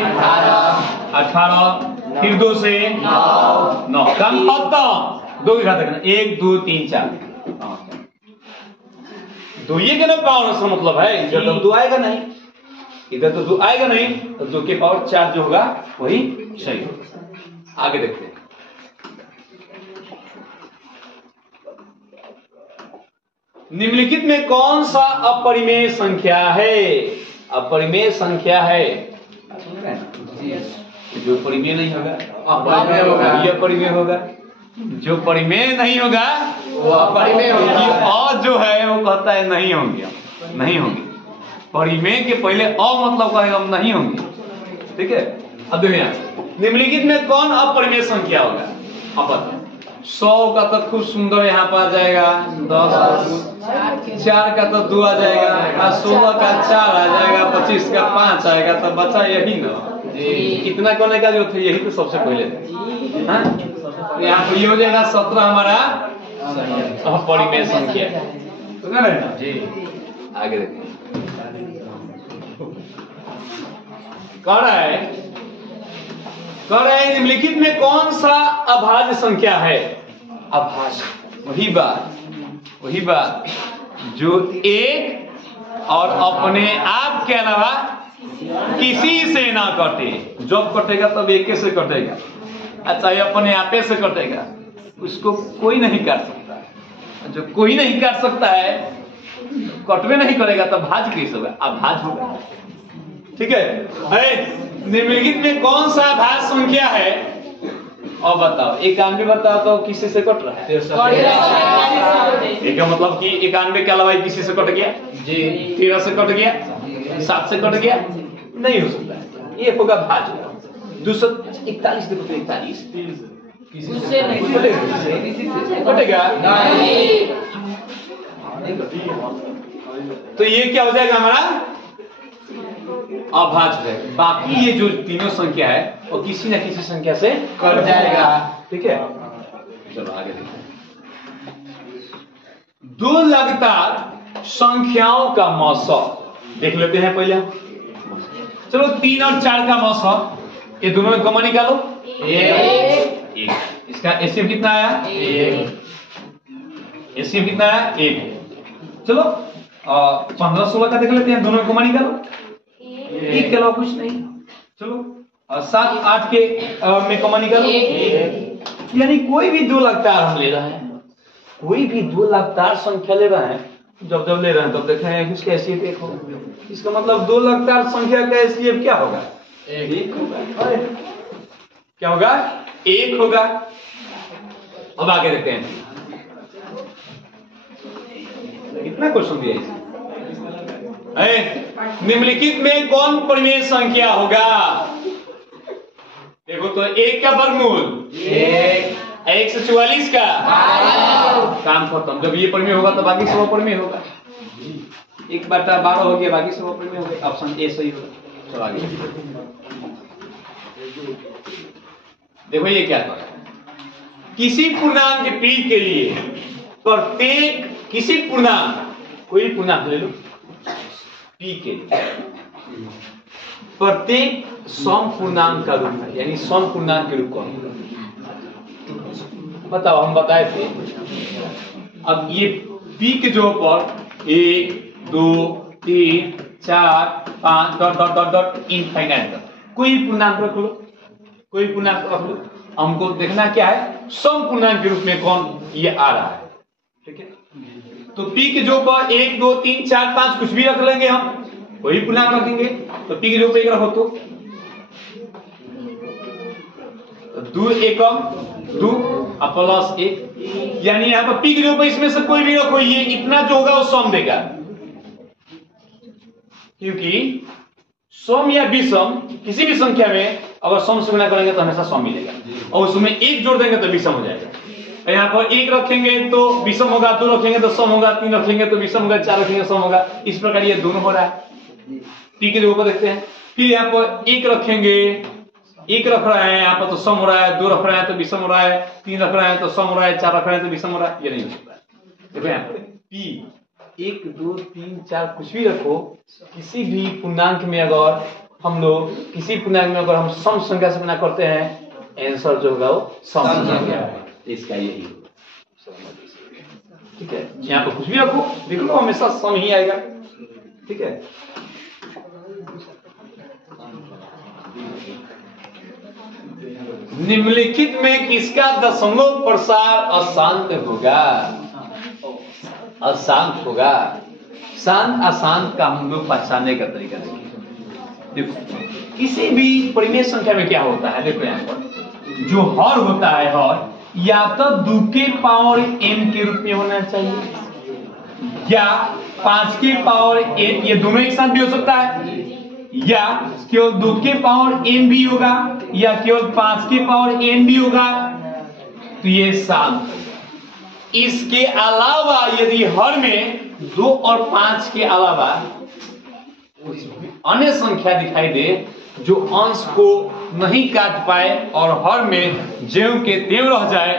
18, फिर 2 से 9। कम खत्म। 2 के घात करना, 1 2 3 4। तो ये के ना पावर से मतलब है, इधर तो 2 आएगा नहीं, इधर तो 2 आएगा नहीं, तो 2 के पावर 4 जो होगा वही सही होगा। आगे देखते हैं। निम्नलिखित में कौन सा अपरिमेय संख्या है? अपरिमेय संख्या है, जो परिमेय नहीं होगा अपरिमेय होगा, ये परिमेय होगा। जो परिमेय नहीं होगा वो अपरिमेय होगा। और जो है वो कहता है नहीं होंगे, नहीं होंगे। परिमेय के पहले अ मतलब कहेगा हम नहीं होंगे, ठीक है? अब देखिए यहाँ, निम्नलिखित में कौन अपरिमेय संख्या होगा? अब 100 का तो खूब सुंदर यहाँ पर आ जाएगा 10, 4 का तो 2 आ जाएगा, 16 का 4 आ जाएगा, 25 का 5 आएगा, तो बचा यही ना। कितना करने का जो थे यही तो सबसे पहले थे। हाँ? यहाँ पर ये हो जाएगा 17 हमारा अपरिमेय संख्या, तो क्या रहना जी। आगे देखिए, कह रहा है निम्नलिखित में कौन सा अभाज्य संख्या है? अभाज्य, वही बात जो एक और अपने आप के अलावा किसी से ना कटे। जब कटेगा तब एक से कटेगा, अच्छा ये अपने आपे से कटेगा, उसको कोई नहीं काट सकता। जो कोई नहीं काट सकता है, कटवे नहीं करेगा तब भाज्य कैसे होगा? अभाज्य होगा, ठीक है? निम्नलिखित में कौन सा अभाज्य संख्या है? और बताओ, 91 बताओ तो किसी से कट रहा है? इसका मतलब कि 91 के अलावा किसी से कट गया जी, 13 से कट गया, 7 से कट गया, नहीं हो सकता है। ये होगा भाज्य। 241 देखो तो 41 किसी से नहीं कटेगा, तो ये क्या हो जाएगा हमारा अभाज्य है। बाकी ये जो तीनों संख्या है वो किसी न किसी संख्या से कट जाएगा। ठीक है, चलो आगे देखते हैं। दो लगातार संख्याओं का मौसम देख लेते हैं पहले। चलो 3 और 4 का मौसम, ये दोनों में कॉमन निकालो। एक। इसका एचसीएफ कितना आया? 1। एचसीएफ कितना आया? 1। चलो 15 16 का देख लेते हैं, दोनों में कॉमन निकालो। 1 के अलावा कुछ नहीं। चलो 7 8 के में कॉमन निकालो। यानी कोई भी दो लगातार हम ले रहे हैं, कोई भी दो लगातार संख्या ले रहे हैं, जब ले रहे हैं तब देख रहे हैं कि इसका एचसीएफ 1 होगा। इसका मतलब दो लगातार संख्या का एचसीएफ क्या होगा? 1 होगा। क्या होगा? 1 होगा। अब आगे देखते हैं, कितना क्वेश्चन दिया इसे। निम्नलिखित में कौन परिमेय संख्या होगा? देखो तो 1 का वर्गमूल 1 से 44 का काम खत्म। जब ये परिमेय होगा तो बाकी सब परिमेय होगा। 1/12 हो गया, बाकी सब परिमेय हो गया। ऑप्शन ए सही होगा। चलो आगे देखो ये क्या कर रहा है। किसी पूर्णांक p के लिए प्रत्येक किसी पूर्णांक, कोई पूर्णांक ले लो p के लिए प्रत्येक सम पूर्णांक का रूप है, यानी सम पूर्णांक के रूप कौन होगा? बताओ, हम बताए थे। अब ये p के जो पर 1 2 3 4 5 डॉट इनफाइनाइट कोई पूर्णांक रख लो, कोई पूर्णांक रख लो। हमको देखना क्या है, सम पूर्णांक के रूप में कौन ये आ रहा है। ठीक है, तो p के जो पर 1 2 3 4 5 कुछ भी रख लेंगे, हम वही पूर्णांक रखेंगे। तो p के जो पर 1 रखो तो 2 एकम 2 प्लस 1, यानी यहाँ पर p के जो पर इसमें से कोई भी रखो, ये इतना जो होगा वो सम देगा। क्योंकि सम या विषम किसी भी संख्या में अगर सम से गुणा करेंगे तो हमेशा सम मिलेगा, और उसमें 1 जोड़ देंगे तो विषम हो जाएगा। यहाँ पर 1 रखेंगे तो विषम होगा, 2 रखेंगे तो सम होगा, 3 रखेंगे तो विषम होगा, 4 रखेंगे सम होगा। इस प्रकार ये दोनों हो रहा है। p के ऊपर देखते हैं, फिर यहाँ पर 1 रखेंगे, 1 रख रहा है यहाँ पर तो सम हो रहा है, 2 रख रहा है तो विषम हो रहा है, 3 रख रहा है तो सम हो रहा है, 4 रख रहा है तो विषम हो रहा है। ये नहीं हो सकता है। देखो यहाँ पर p 1 2 3 4 कुछ भी रखो, किसी भी पूर्णांक में अगर हम लोग किसी पूर्णांक में अगर हम सम संख्या से गुणा करते हैं, आंसर जो होगा वो सम संख्या है। इसका यही होगा। ठीक है, यहाँ पर कुछ भी रखो, देख लो हमेशा सम ही आएगा। ठीक है, निम्नलिखित में किसका दशमलव प्रसार अशांत होगा? अशांत होगा। शांत अशांत का हम लोग पहचानने का तरीका देखिए। देखो किसी भी परिमेय संख्या में क्या होता है, देखो यहाँ पर जो हर होता है, हर या तो 2 के पावर m के रूप में होना चाहिए, या 5 के पावर n, ये दोनों एक साथ भी हो सकता है, या केवल 2 के पावर m भी होगा, या केवल 5 के पावर n भी होगा, तो ये शांत होगा। इसके अलावा यदि हर में 2 और 5 के अलावा अन्य संख्या दिखाई दे जो अंश को नहीं काट पाए और हर में ज्यों के त्यों रह जाए,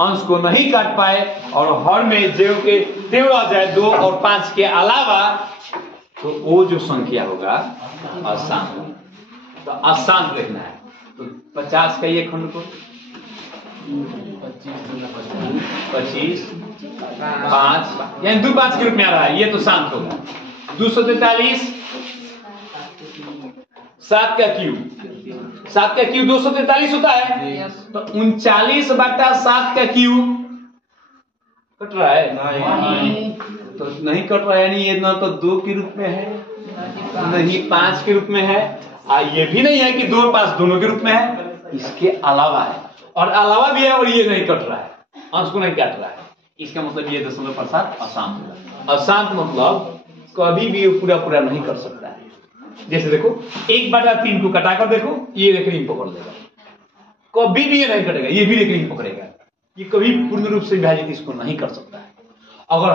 अंश को नहीं काट पाए और हर में ज्यों के त्यों रह जाए 2 और 5 के अलावा, तो वो जो संख्या होगा अशांत। तो अशांत लिखना है। तो 50 का ये खंड को 25 5 यानी 2 5 के रूप में आ रहा है, ये तो शांत होगा। 243 7 का क्यूब, 7 का क्यूब 243 होता है, तो 39/7 का क्यूब कट रहा है नहीं, तो नहीं कट रहा है, यानी ये ना तो 2 के रूप में है, नहीं 5 के रूप में है, ये भी नहीं है कि 2 और 5 दोनों के रूप में है, इसके अलावा है, और अलावा भी है और ये नहीं कट रहा है, अंश को नहीं काट रहा है। इसका मतलब ये दशमलव प्रसार अशांत होगा। अशांत मतलब कभी भी पूरा पूरा नहीं कर सकता है। जैसे देखो 1/3 को कटाकर देखो, ये रेखनी पकड़ लेगा, कभी भी ये नहीं कटेगा, ये भी रेखनी पकड़ेगा, ये कभी पूर्ण रूप से विभाजित इसको नहीं कर सकता है। अगर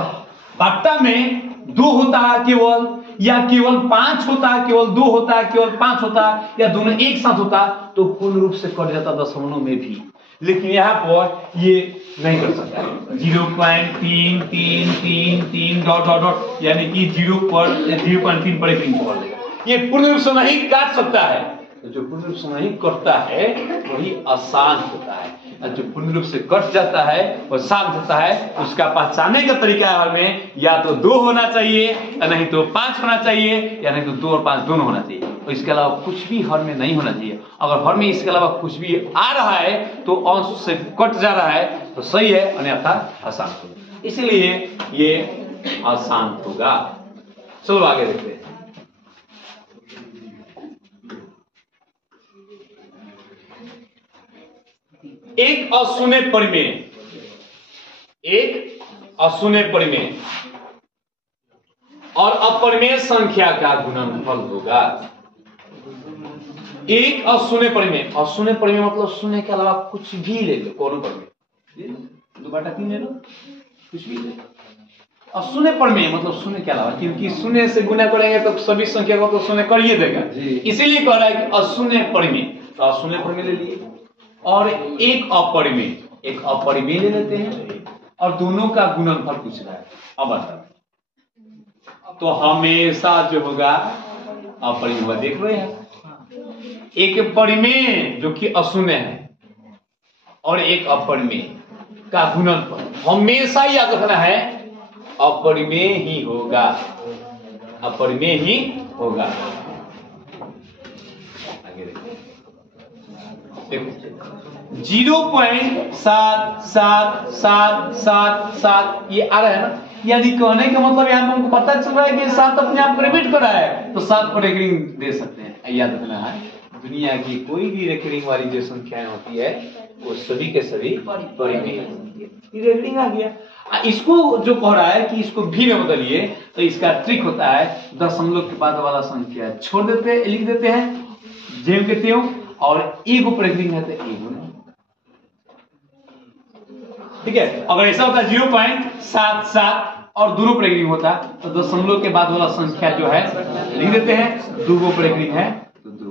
बाटा में 2 होता है केवल, या केवल 5 होता है, केवल 2 होता है, केवल 5 होता है, या दोनों एक साथ होता तो पूर्ण रूप से कट जाता दशमलव में भी। लेकिन यहाँ पर ये नहीं कर सकता है। 0.3333 डॉट डॉट डॉट यानी कि 0.3 पर एक रिंग पकड़ लेगा। ये पूर्ण रूप से नहीं काट सकता है। तो जो पूर्ण रूप से नहीं कटता है वही अशांत होता है, और जो पूर्ण रूप से कट जाता है वो शांत होता है। उसका पहचानने का तरीका है हमें या तो 2 होना चाहिए, या नहीं तो 5 होना चाहिए, या नहीं तो 2 और 5 दोनों होना चाहिए, और इसके अलावा कुछ भी हर में नहीं होना चाहिए। अगर हर में इसके अलावा कुछ भी आ रहा है तो अंश से कट जा रहा है तो सही है, अन्यथा अशांत होगा। इसलिए ये अशांत होगा। चलो आगे देखते हैं। एक अशून्य परिमेय, एक अशून्य परिमेय और अपरिमेय संख्या का गुणनफल होगा। एक अशून्य परिमेय, अशून्य परिमेय मतलब शून्य के अलावा कुछ भी ले लो, कौन परिमेय 2/3 ले लो, कुछ भी ले लो। अशून्य परिमेय मतलब शून्य के अलावा, क्योंकि शून्य से गुना करेंगे तो सभी संख्या को तो शून्य कर ही देगा, इसीलिए कह रहा है कि अशून्य परिमेय। तो अशून्य परिमेय ले लिए और एक अपरिमेय, एक अपरिमेय ले लेते हैं और दोनों का गुणनफल पूछ रहा है। अब बताओ तो हमेशा जो होगा अपरिमेय, देख रहे हैं एक परिमेय जो कि अशून्य है और एक अपरिमेय का गुणनफल हमेशा याद रखना है अपरिमेय ही होगा, अपरिमेय ही होगा। आगे देखो 0.7777 ये आ रहा है ना, यानी कहने का मतलब यहाँ हमको पता चल रहा है कि 7 अपने आप रिपीट कर रहा है, तो 7 पर रेकरिंग दे सकते हैं। याद रखना है दुनिया की कोई भी रेकरिंग वाली जो संख्याएं होती है वो सभी के सभी परिमेय होती है। रेकरिंग आ गया। इसको जो कह रहा है कि इसको भी में बदलिए, तो इसका ट्रिक होता है दशमलव के बाद वाला संख्या छोड़ देते हैं, लिख देते हैं जेम के त्यों, और एगो पर रेकरिंग है तो एगो नहीं। ठीक है, अगर ऐसा होता 0.77 और दोनों पर रेकरिंग होता तो दशमलव के बाद वाला संख्या जो है लिख देते हैं, 2 पर रेकरिंग है तो 2।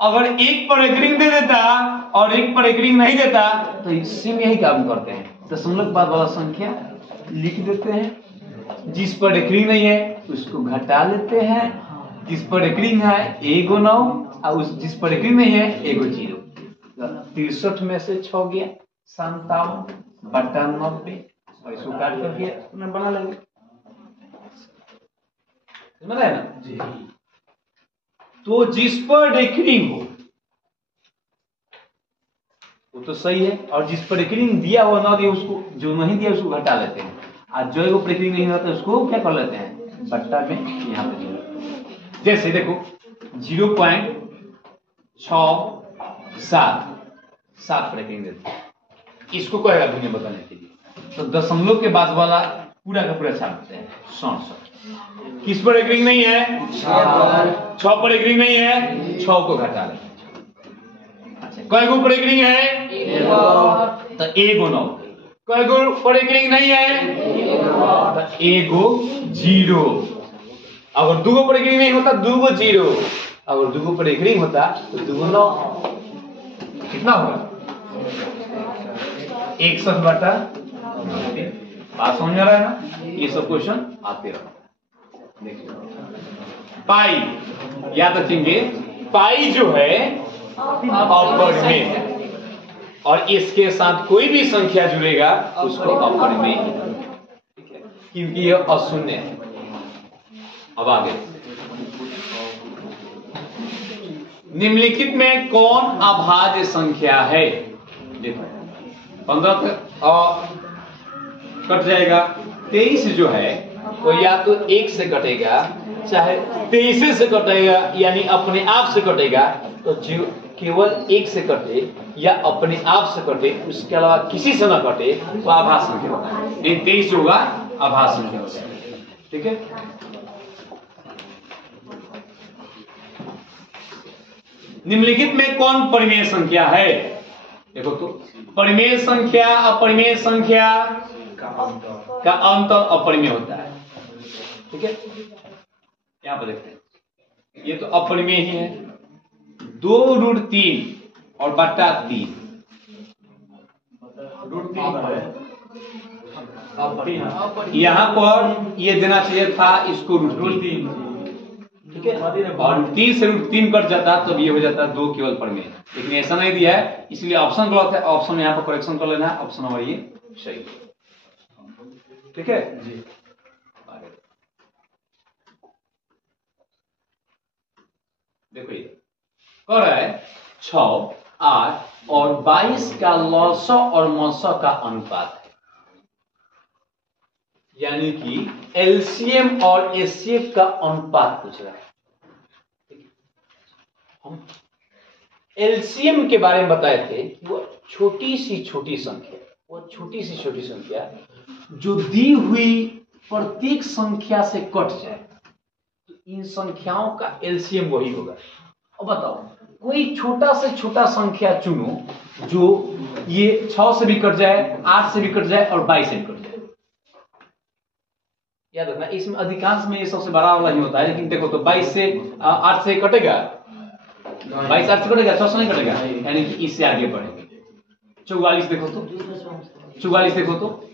अगर 1 पर रेकरिंग दे देता और 1 पर रेकरिंग नहीं देता तो इससे में यही काम करते हैं, दशमलव के बाद वाला संख्या लिख देते हैं, जिस पर रेकरिंग नहीं है उसको घटा लेते हैं, जिस पर रेकरिंग है एगो 9 और जिस पर रेकरिंग नहीं है एगो 0। 63 में से 6 गया 57/90 और इसको काट करके बना लेंगे, समझ रहे ना जी। तो जिस पर रेकरिंग हो वो तो सही है, और जिस पर रेकरिंग दिया हुआ ना दिया उसको, जो नहीं दिया उसको घटा लेते हैं, और जो एगो रेकरिंग नहीं होता उसको क्या कर लेते हैं बट्टा में यहाँ पे। जैसे देखो 0.677 पर रेकरिंग देते हैं, इसको कहेगा दुनिया बताने के लिए, तो दशमलव के बाद वाला पूरा का पूरा छापते हैं 67। किस पर रेकरिंग नहीं है 6 पर रेकरिंग नहीं है, 6 को घटा लेते हैं। अच्छा कईगो पर रेकरिंग है तो एगो 9, कईगो पर रेकरिंग नहीं है तो एगो 0। अगर 2 पर रेकरिंग नहीं होता 2 0, अगर 2 पर रेकरिंग होता तो 2 9। कितना होगा 61/90। बात समझ आ रहा है ना, ये सब क्वेश्चन आते रहो। पाई याद रखेंगे, पाई जो है अपरिमेय है और इसके साथ कोई भी संख्या जुड़ेगा उसको अपरिमेय, क्योंकि यह अशून्य है। अब आगे निम्नलिखित में कौन अभाज्य संख्या है? देखो 15 कट जाएगा, 23 जो है वो या तो 1 से कटेगा, चाहे 23 से कटेगा यानी अपने आप से कटेगा, तो जो केवल 1 से कटे या अपने आप से कटे उसके अलावा किसी से ना कटे तो आभाज्य संख्या होगा। 23 होगा आभाज्य संख्या होगा। ठीक है, निम्नलिखित में कौन परिमेय संख्या है? देखो तो परिमेय संख्या अपरिमेय संख्या का अंतर अपरिमेय होता है। ठीक है, यहां पर देखते हैं, ये तो अपरिमेय ही है, 2√3 और बटा 3, यहां पर ये देना चाहिए था इसको √3, ठीक है, और 3 से √3 कट जाता तो ये हो जाता 2 केवल परिमेय, लेकिन ऐसा नहीं दिया है, इसलिए ऑप्शन गलत है, ऑप्शन यहाँ पर करेक्शन कर लेना है, ऑप्शन नंबर ये सही है, ठीक है जी। देखो ये कह रहा है 6, 8 और 22 का लौसौ और मौसौ का अनुपात है, यानी कि एलसीएम और एचसीएफ का अनुपात पूछ रहा है। हम एलसीएम के बारे में बताए थे, वो छोटी सी छोटी संख्या, वो छोटी सी छोटी संख्या जो दी हुई प्रत्येक संख्या से कट जाए, तो इन संख्याओं का एलसीएम वही होगा। अब बताओ, कोई छोटा से छोटा संख्या चुनो जो ये 6 से भी कट जाए, 8 से भी कट जाए और 22 से भी कट जाए। याद रखना, इसमें अधिकांश में ये सबसे बड़ा वाला ही होता है, लेकिन देखो तो 22 से 8 से कटेगा, 22 8 से कटेगा, 6 से नहीं कटेगा, यानी कि इससे आगे बढ़ेंगे। 44 देखो तो, 44 देखो तो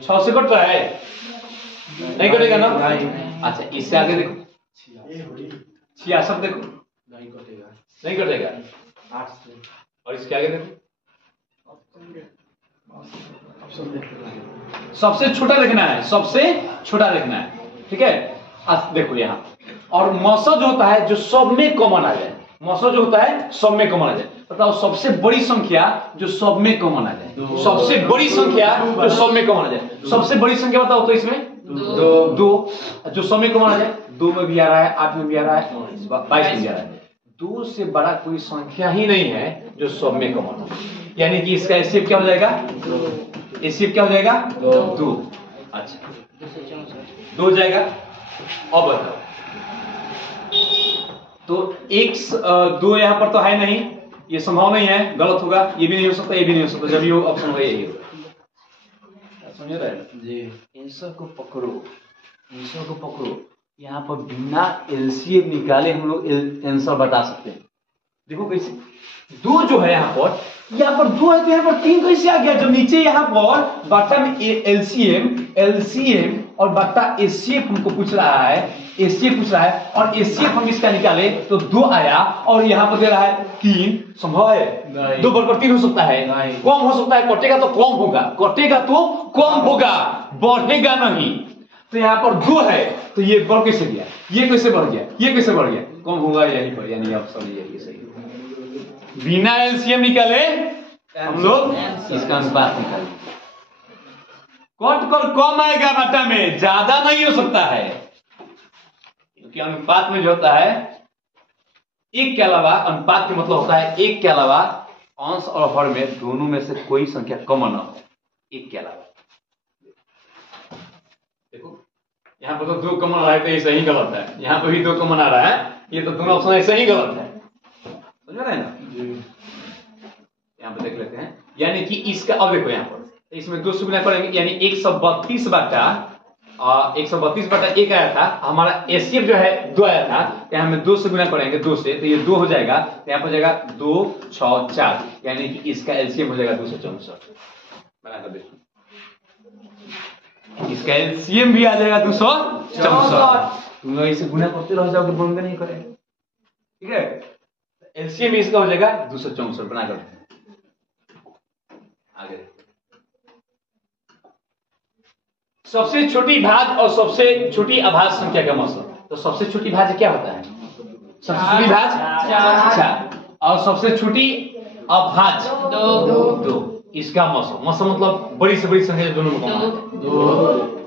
6 से कट रहा है, नहीं कटेगा ना। अच्छा, इससे आगे देखो 66 देखो, नहीं कटेगा, 8 से, और इसके आगे देखो, सबसे छोटा देखना है, सबसे छोटा देखना है, ठीक है। अब देखो यहाँ, और मौसम जो होता है जो सब में कॉमन आ जाए, मौसम जो होता है सब में कॉमन आ जाए, बताओ सबसे बड़ी संख्या जो सब में कॉमन आ जाए, सबसे बड़ी संख्या जो सब में कॉमन आ जाए, सबसे बड़ी संख्या बताओ तो इसमें 2, जो सब में कॉमन आ जाए, 2 में भी आ रहा है, 8 में भी आ रहा है, 22 में भी आ रहा है, 2 से बड़ा कोई संख्या ही नहीं है जो सब में कॉमन हो, यानी कि इसका एचसीएफ क्या हो जाएगा, एचसीएफ क्या हो जाएगा 2। अच्छा 2 जाएगा। अब बताओ, तो एक 2 यहां पर तो है नहीं, ये संभव नहीं है, गलत होगा, ये भी नहीं हो सकता, ये भी नहीं हो सकता, जब ये ऑप्शन होगा यही होगा, समझ रहे हैं जी। आंसर को पकड़ो, आंसर को पकड़ो, यहाँ पर बिना एलसीएम निकाले हम लोग आंसर बता सकते हैं। देखो कैसे, 2 जो है यहाँ पर 2 है, तो यहाँ पर 3 कैसे आ गया, जब नीचे यहाँ पर बट्टा में एलसीएम और बट्टा एचसीएफ हमको पूछ रहा है, एचसीएफ पूछ रहा है, और एचसीएफ हम इसका निकाले तो 2 आया, और यहाँ पर दे रहा है 3, संभव है 2 बढ़कर 3 हो सकता है, कम हो सकता है, कटेगा तो कम होगा, कटेगा तो कम होगा, बढ़ेगा नहीं। तो यहाँ पर 2 है, तो ये बढ़ कैसे गया, ये कैसे बढ़ गया, ये कैसे बढ़ गया, कम होगा यहीं पर, यानी ऑप्शन ये सही। बिना एलसीएम निकाले हम लोग इसका अनुपात निकालेंगे, कट कर कम आएगा बट्टा में, ज्यादा नहीं हो सकता है, क्योंकि अनुपात में जो होता है एक के अलावा, अनुपात के मतलब होता है एक के अलावा अंश और हर में दोनों में से कोई संख्या कॉमन ना हो, एक के अलावा। देखो यहाँ पर तो 2 कॉमन आ रहा है, तो ये सही गलत है, यहाँ पर भी 2 कॉमन आ रहा है, ये तो दोनों ऑप्शन ऐसे ही गलत है, समझ रहे हैं ना। यहाँ पर देख लेते हैं, यानी कि इसका, अब देखो यहाँ पर इसमें 2 से गुना करेंगे, यानी 132 बटा 1 आया था, हमारा एचसीएफ जो है 2 आया था, यहाँ में 2 से गुना करेंगे, 2 से, तो ये 2 हो जाएगा, तो यहाँ पर जाएगा 2 6 4, यानी कि इसका एलसीएम हो जाएगा 264। बनाकर देखो, इसका एलसीएम भी आ जाएगा 264, तुम लोग इसे गुना करते रह जाओगे, बंद नहीं करेंगे, ठीक है। एलसीएम इसका हो जाएगा 264, बनाकर आगे। सबसे छोटी भाज्य और सबसे छोटी अभाज्य संख्या का मौसम, तो सबसे छोटी भाज्य क्या होता है, सबसे छोटी भाज्य 4, और सबसे छोटी अभाज्य 2। इसका मौसम मतलब बड़ी से बड़ी संख्या जो दोनों में कॉमन है 2,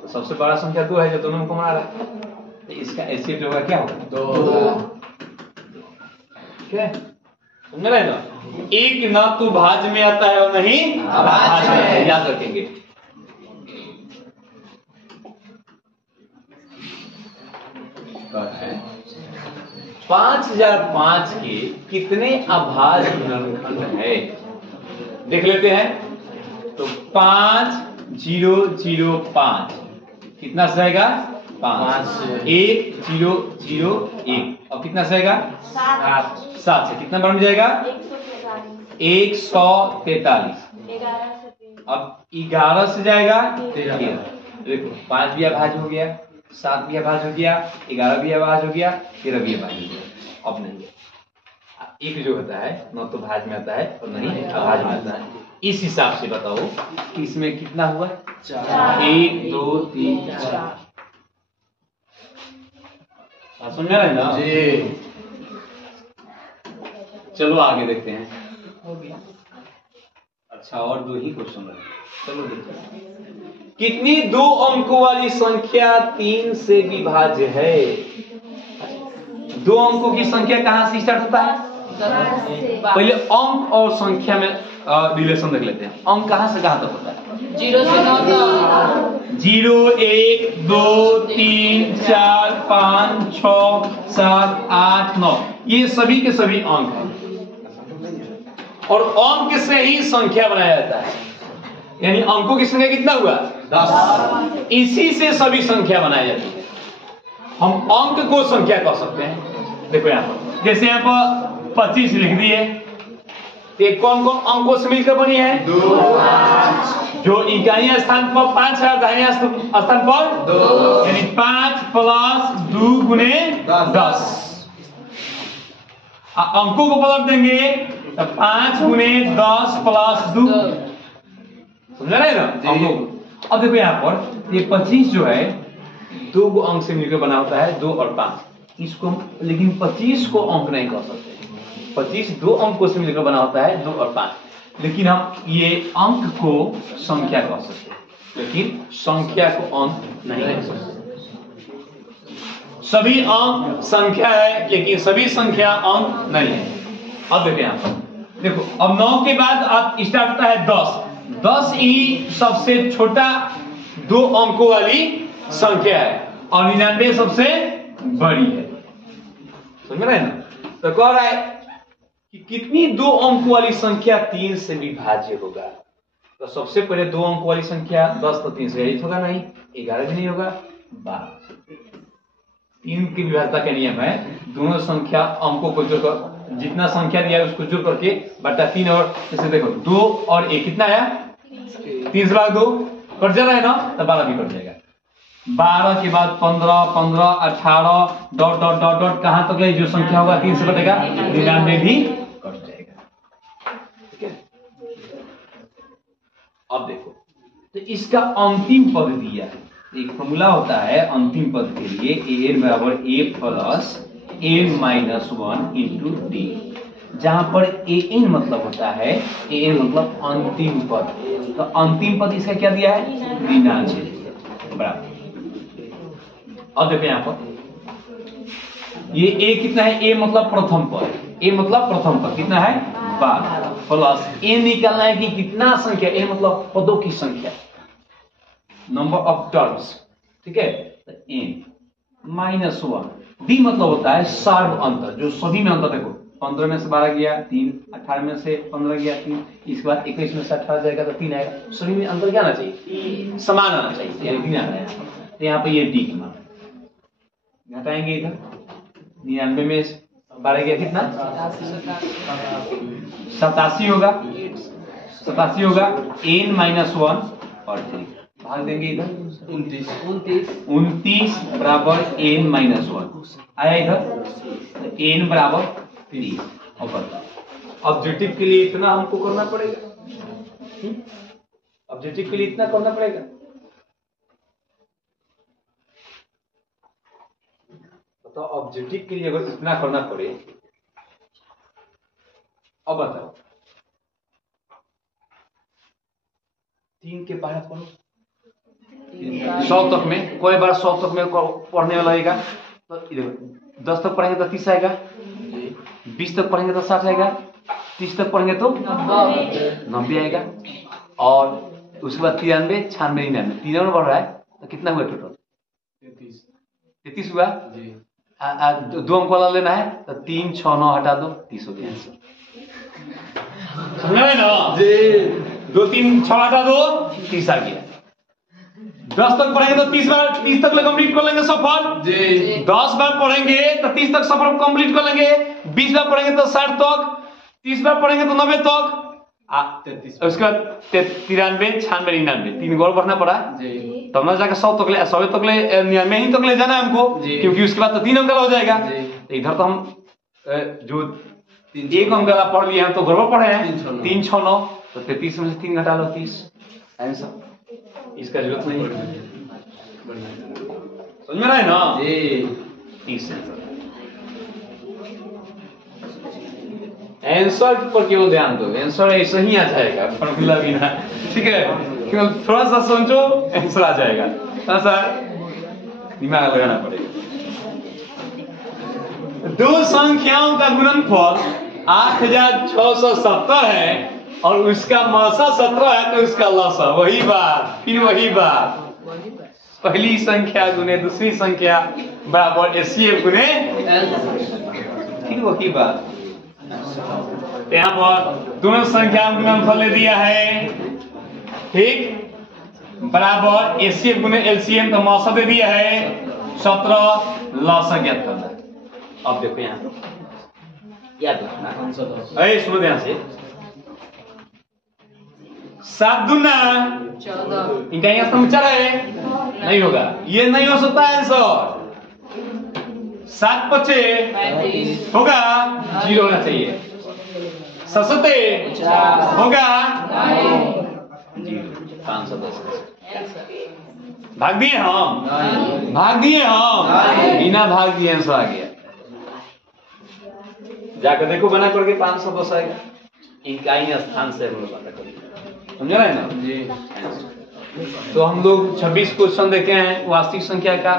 तो सबसे बड़ा संख्या 2 है जो दोनों में कॉमन आ रहा है, तो इसका एचसीएफ जो होगा क्या होगा 2, ठीक है, समझ रहे ना। एक ना तो भाज्य में आता है और नहीं अभाज्य में, याद रखेंगे। 5005 के कितने अभाज्य गुणनखंड है, देख लेते हैं। तो 5005 कितना से जाएगा 5 1 0 0 1। अब कितना से जाएगा 7 से कितना बढ़ जाएगा 143। अब 11 से जाएगा 13। देखो 5 भी अभाज्य हो गया, 7 भी अभाज्य हो गया, 11 भी अभाज्य हो गया, 13 भी अभाज्य हो गया। अब नहीं एक जो होता है न तो भाज्य में आता है और नहीं अभाज्य में आता है। इस हिसाब से बताओ कि इसमें कितना हुआ 1 2 3 4। समझ रहे ना जी। चलो आगे देखते हैं। हो गया। अच्छा और 2 ही क्वेश्चन है। चलो देखते हैं कितनी 2 अंकों वाली संख्या 3 से विभाज्य है। 2 अंकों की संख्या कहां से स्टार्ट होता है? पहले अंक और संख्या में रिलेशन देख लेते हैं। अंक कहां से कहां तक होता है? 0 से 9 तक। 0 1 2 3 4 5 6 7 8 9 ये सभी के सभी अंक हैं और अंक से ही संख्या बनाया जाता है। यानी अंकों की संख्या कितना हुआ 10। इसी से सभी संख्या बनाई जाती है। हम अंक को संख्या कह सकते हैं। देखो यहां पर जैसे यहां पर 25 लिख दिए, ये कौन कौन अंकों से मिलकर बनी है? 2। जो इकाई स्थान पर 5 है, दाहिने स्थान पर 2, यानी 5 + 2 × 10। अंकों को पलट देंगे तो 5 × 10 + 2। समझ रहे हैं ना अंकों को? अब देखो यहाँ पर ये 25 जो है 2 को अंक से मिलकर बना होता है 2 और 5। इसको लेकिन 25 को अंक नहीं कह सकते। 25 2 अंकों से मिलकर बना होता है 2 और 5। लेकिन हम ये अंक को संख्या कह सकते हैं, लेकिन संख्या को अंक नहीं कह सकते। सभी अंक संख्या है लेकिन सभी संख्या अंक नहीं है। अब देखते हैं यहाँ पर देखो अब 9 के बाद अब स्टार्ट होता है 10। 10 ही सबसे छोटा 2 अंकों वाली संख्या है और 99 सबसे बड़ी है। समझ रहे हैं ना? तो कह रहा है कि कितनी 2 अंक वाली संख्या 3 से विभाज्य होगा। तो सबसे पहले 2 अंक वाली संख्या 10 तो 3 से विभाजित होगा नहीं, 11 भी नहीं होगा, 12। 3 की विभाज्यता का नियम है दोनों संख्या अंकों को जोड़कर जितना संख्या दिया है उसको जोड़ करके बटा 3 और जैसे देखो 2 और 1 कितना आया 3 से भाग 2 कट जा रहा है ना, तो 12 भी कट जाएगा। 12 के बाद 15 15 18 डॉट डॉट डॉट डॉट कहां तक है जो संख्या होगा 3 से कटेगा 99 भी कट जाएगा। ठीक है। अब देखो तो इसका अंतिम पद दिया है। एक फॉर्मूला होता है अंतिम पद के लिए an = a + n - 1 × d, जहां पर an मतलब होता है an मतलब अंतिम पद। तो अंतिम पद इसका क्या दिया है 99 बराबर। अब देखो यहाँ पर ये a कितना है? a मतलब प्रथम पद, a मतलब प्रथम पद कितना है 12 प्लस n निकालना है कि कितना संख्या, a मतलब पदों की संख्या, नंबर ऑफ टर्म्स। ठीक है। तो n - 1 d मतलब होता है सार्व अंतर, जो सभी में अंतर। देखो 15 में से 12 गया 3, 18 में से 15 गया 3, इसके बाद 21 में से 18 जाएगा तो 3 आएगा। सभी में अंतर क्या आना चाहिए? समान आना चाहिए, यानी 3 आना है। तो यहाँ पे ये d की मान घटाएंगे इधर 99 में 12 गया कितना 87 होगा, 87 होगा n - 1 और 3 भाग देंगे इधर 29 बराबर n - 1 आया इधर n बराबर 3। और बताओ ऑब्जेक्टिव के लिए इतना हमको करना पड़ेगा। ऑब्जेक्टिव के लिए इतना करना पड़ेगा। तो ऑब्जेक्टिव के लिए अगर इतना करना पड़े, अब बताओ 3 के बाहर पढ़ो 100 तक में, कोई बार 100 तक में पढ़ने वाला आएगा तो 10 तक पढ़ेंगे तो 30 आएगा, 20 तक पढ़ेंगे तो 60 आएगा, 30 तक पढ़ेंगे तो 90 आएगा, और उसके बाद 93 96 99 तीनों में बढ़ रहा है तो कितना हुआ टोटल 33 हुआ। 2 अंक वाला लेना है तो 3 6 9 हटा दो 30 हो गया आंसर। समझ में ना जी? 2 3 6 हटा दो 30 आ गया। 10 तक पढ़ेंगे तो 30 तक कंप्लीट कर लेंगे सफर जी 10 बार पढ़ेंगे तो 30 तक सफर कंप्लीट कर लेंगे 20 बार पढ़ेंगे तो 60 तक 30 बार पढ़ेंगे तो 90 तक 33 उसका 93 96 99 3 गौर बढ़ना पड़ा जी तब ना जाकर 100 तक ले 100 तक ले 99 ही तक ले जाना है हमको जी। क्योंकि उसके बाद तो 3 अंक हो जाएगा जी। इधर तो हम जो 1 अंक पढ़ लिए हैं तो गड़बड़ पढ़े हैं 3 6 9 तो 33 में से 3 घटा लो 30 आंसर इसका जरूरत नहीं समझ में रहा है ना जी 30 आंसर पर केवल ध्यान दो आंसर ऐसे ही आ जाएगा फॉर्मूला बिना ठीक है केवल थोड़ा सा सोचो आंसर आ जाएगा थोड़ा सा दिमाग लगाना पड़ेगा दो संख्याओं का गुणनफल 8670 है और उसका मासा 17 है तो उसका लसा वही बात फिर वही बात पहली संख्या गुने दूसरी संख्या बराबर एचसीएफ गुने फिर वही बात यहाँ पर दोनों संख्या में गुणनफल ले दिया है ठीक बराबर एचसीएफ गुने एलसीएम का मौसा दे दिया है 17 लसा ज्ञात करना अब देखो यहाँ याद रखना अरे सुनो ध्यान से 7 दूना 14 इनका यहाँ समुच्चय है नहीं होगा ये नहीं हो सकता आंसर 7 पचे 35 होगा 0 होना चाहिए 7 होगा 510 भाग दिए हम भाग दिए हम बिना भाग दिए आंसर आ गया जाकर देखो बना करके 510 आएगा इनका ही स्थान से हम लोग पता करेंगे समझ रहे हैं ना जी तो हम लोग 26 क्वेश्चन देखे हैं वास्तविक संख्या का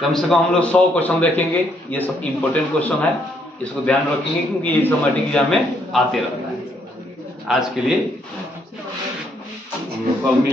कम से कम हम लोग 100 क्वेश्चन देखेंगे ये सब इंपॉर्टेंट क्वेश्चन है इसको ध्यान रखेंगे क्योंकि ये सब मैट्रिक एग्जाम में आते रहता है आज के लिए हम लोग को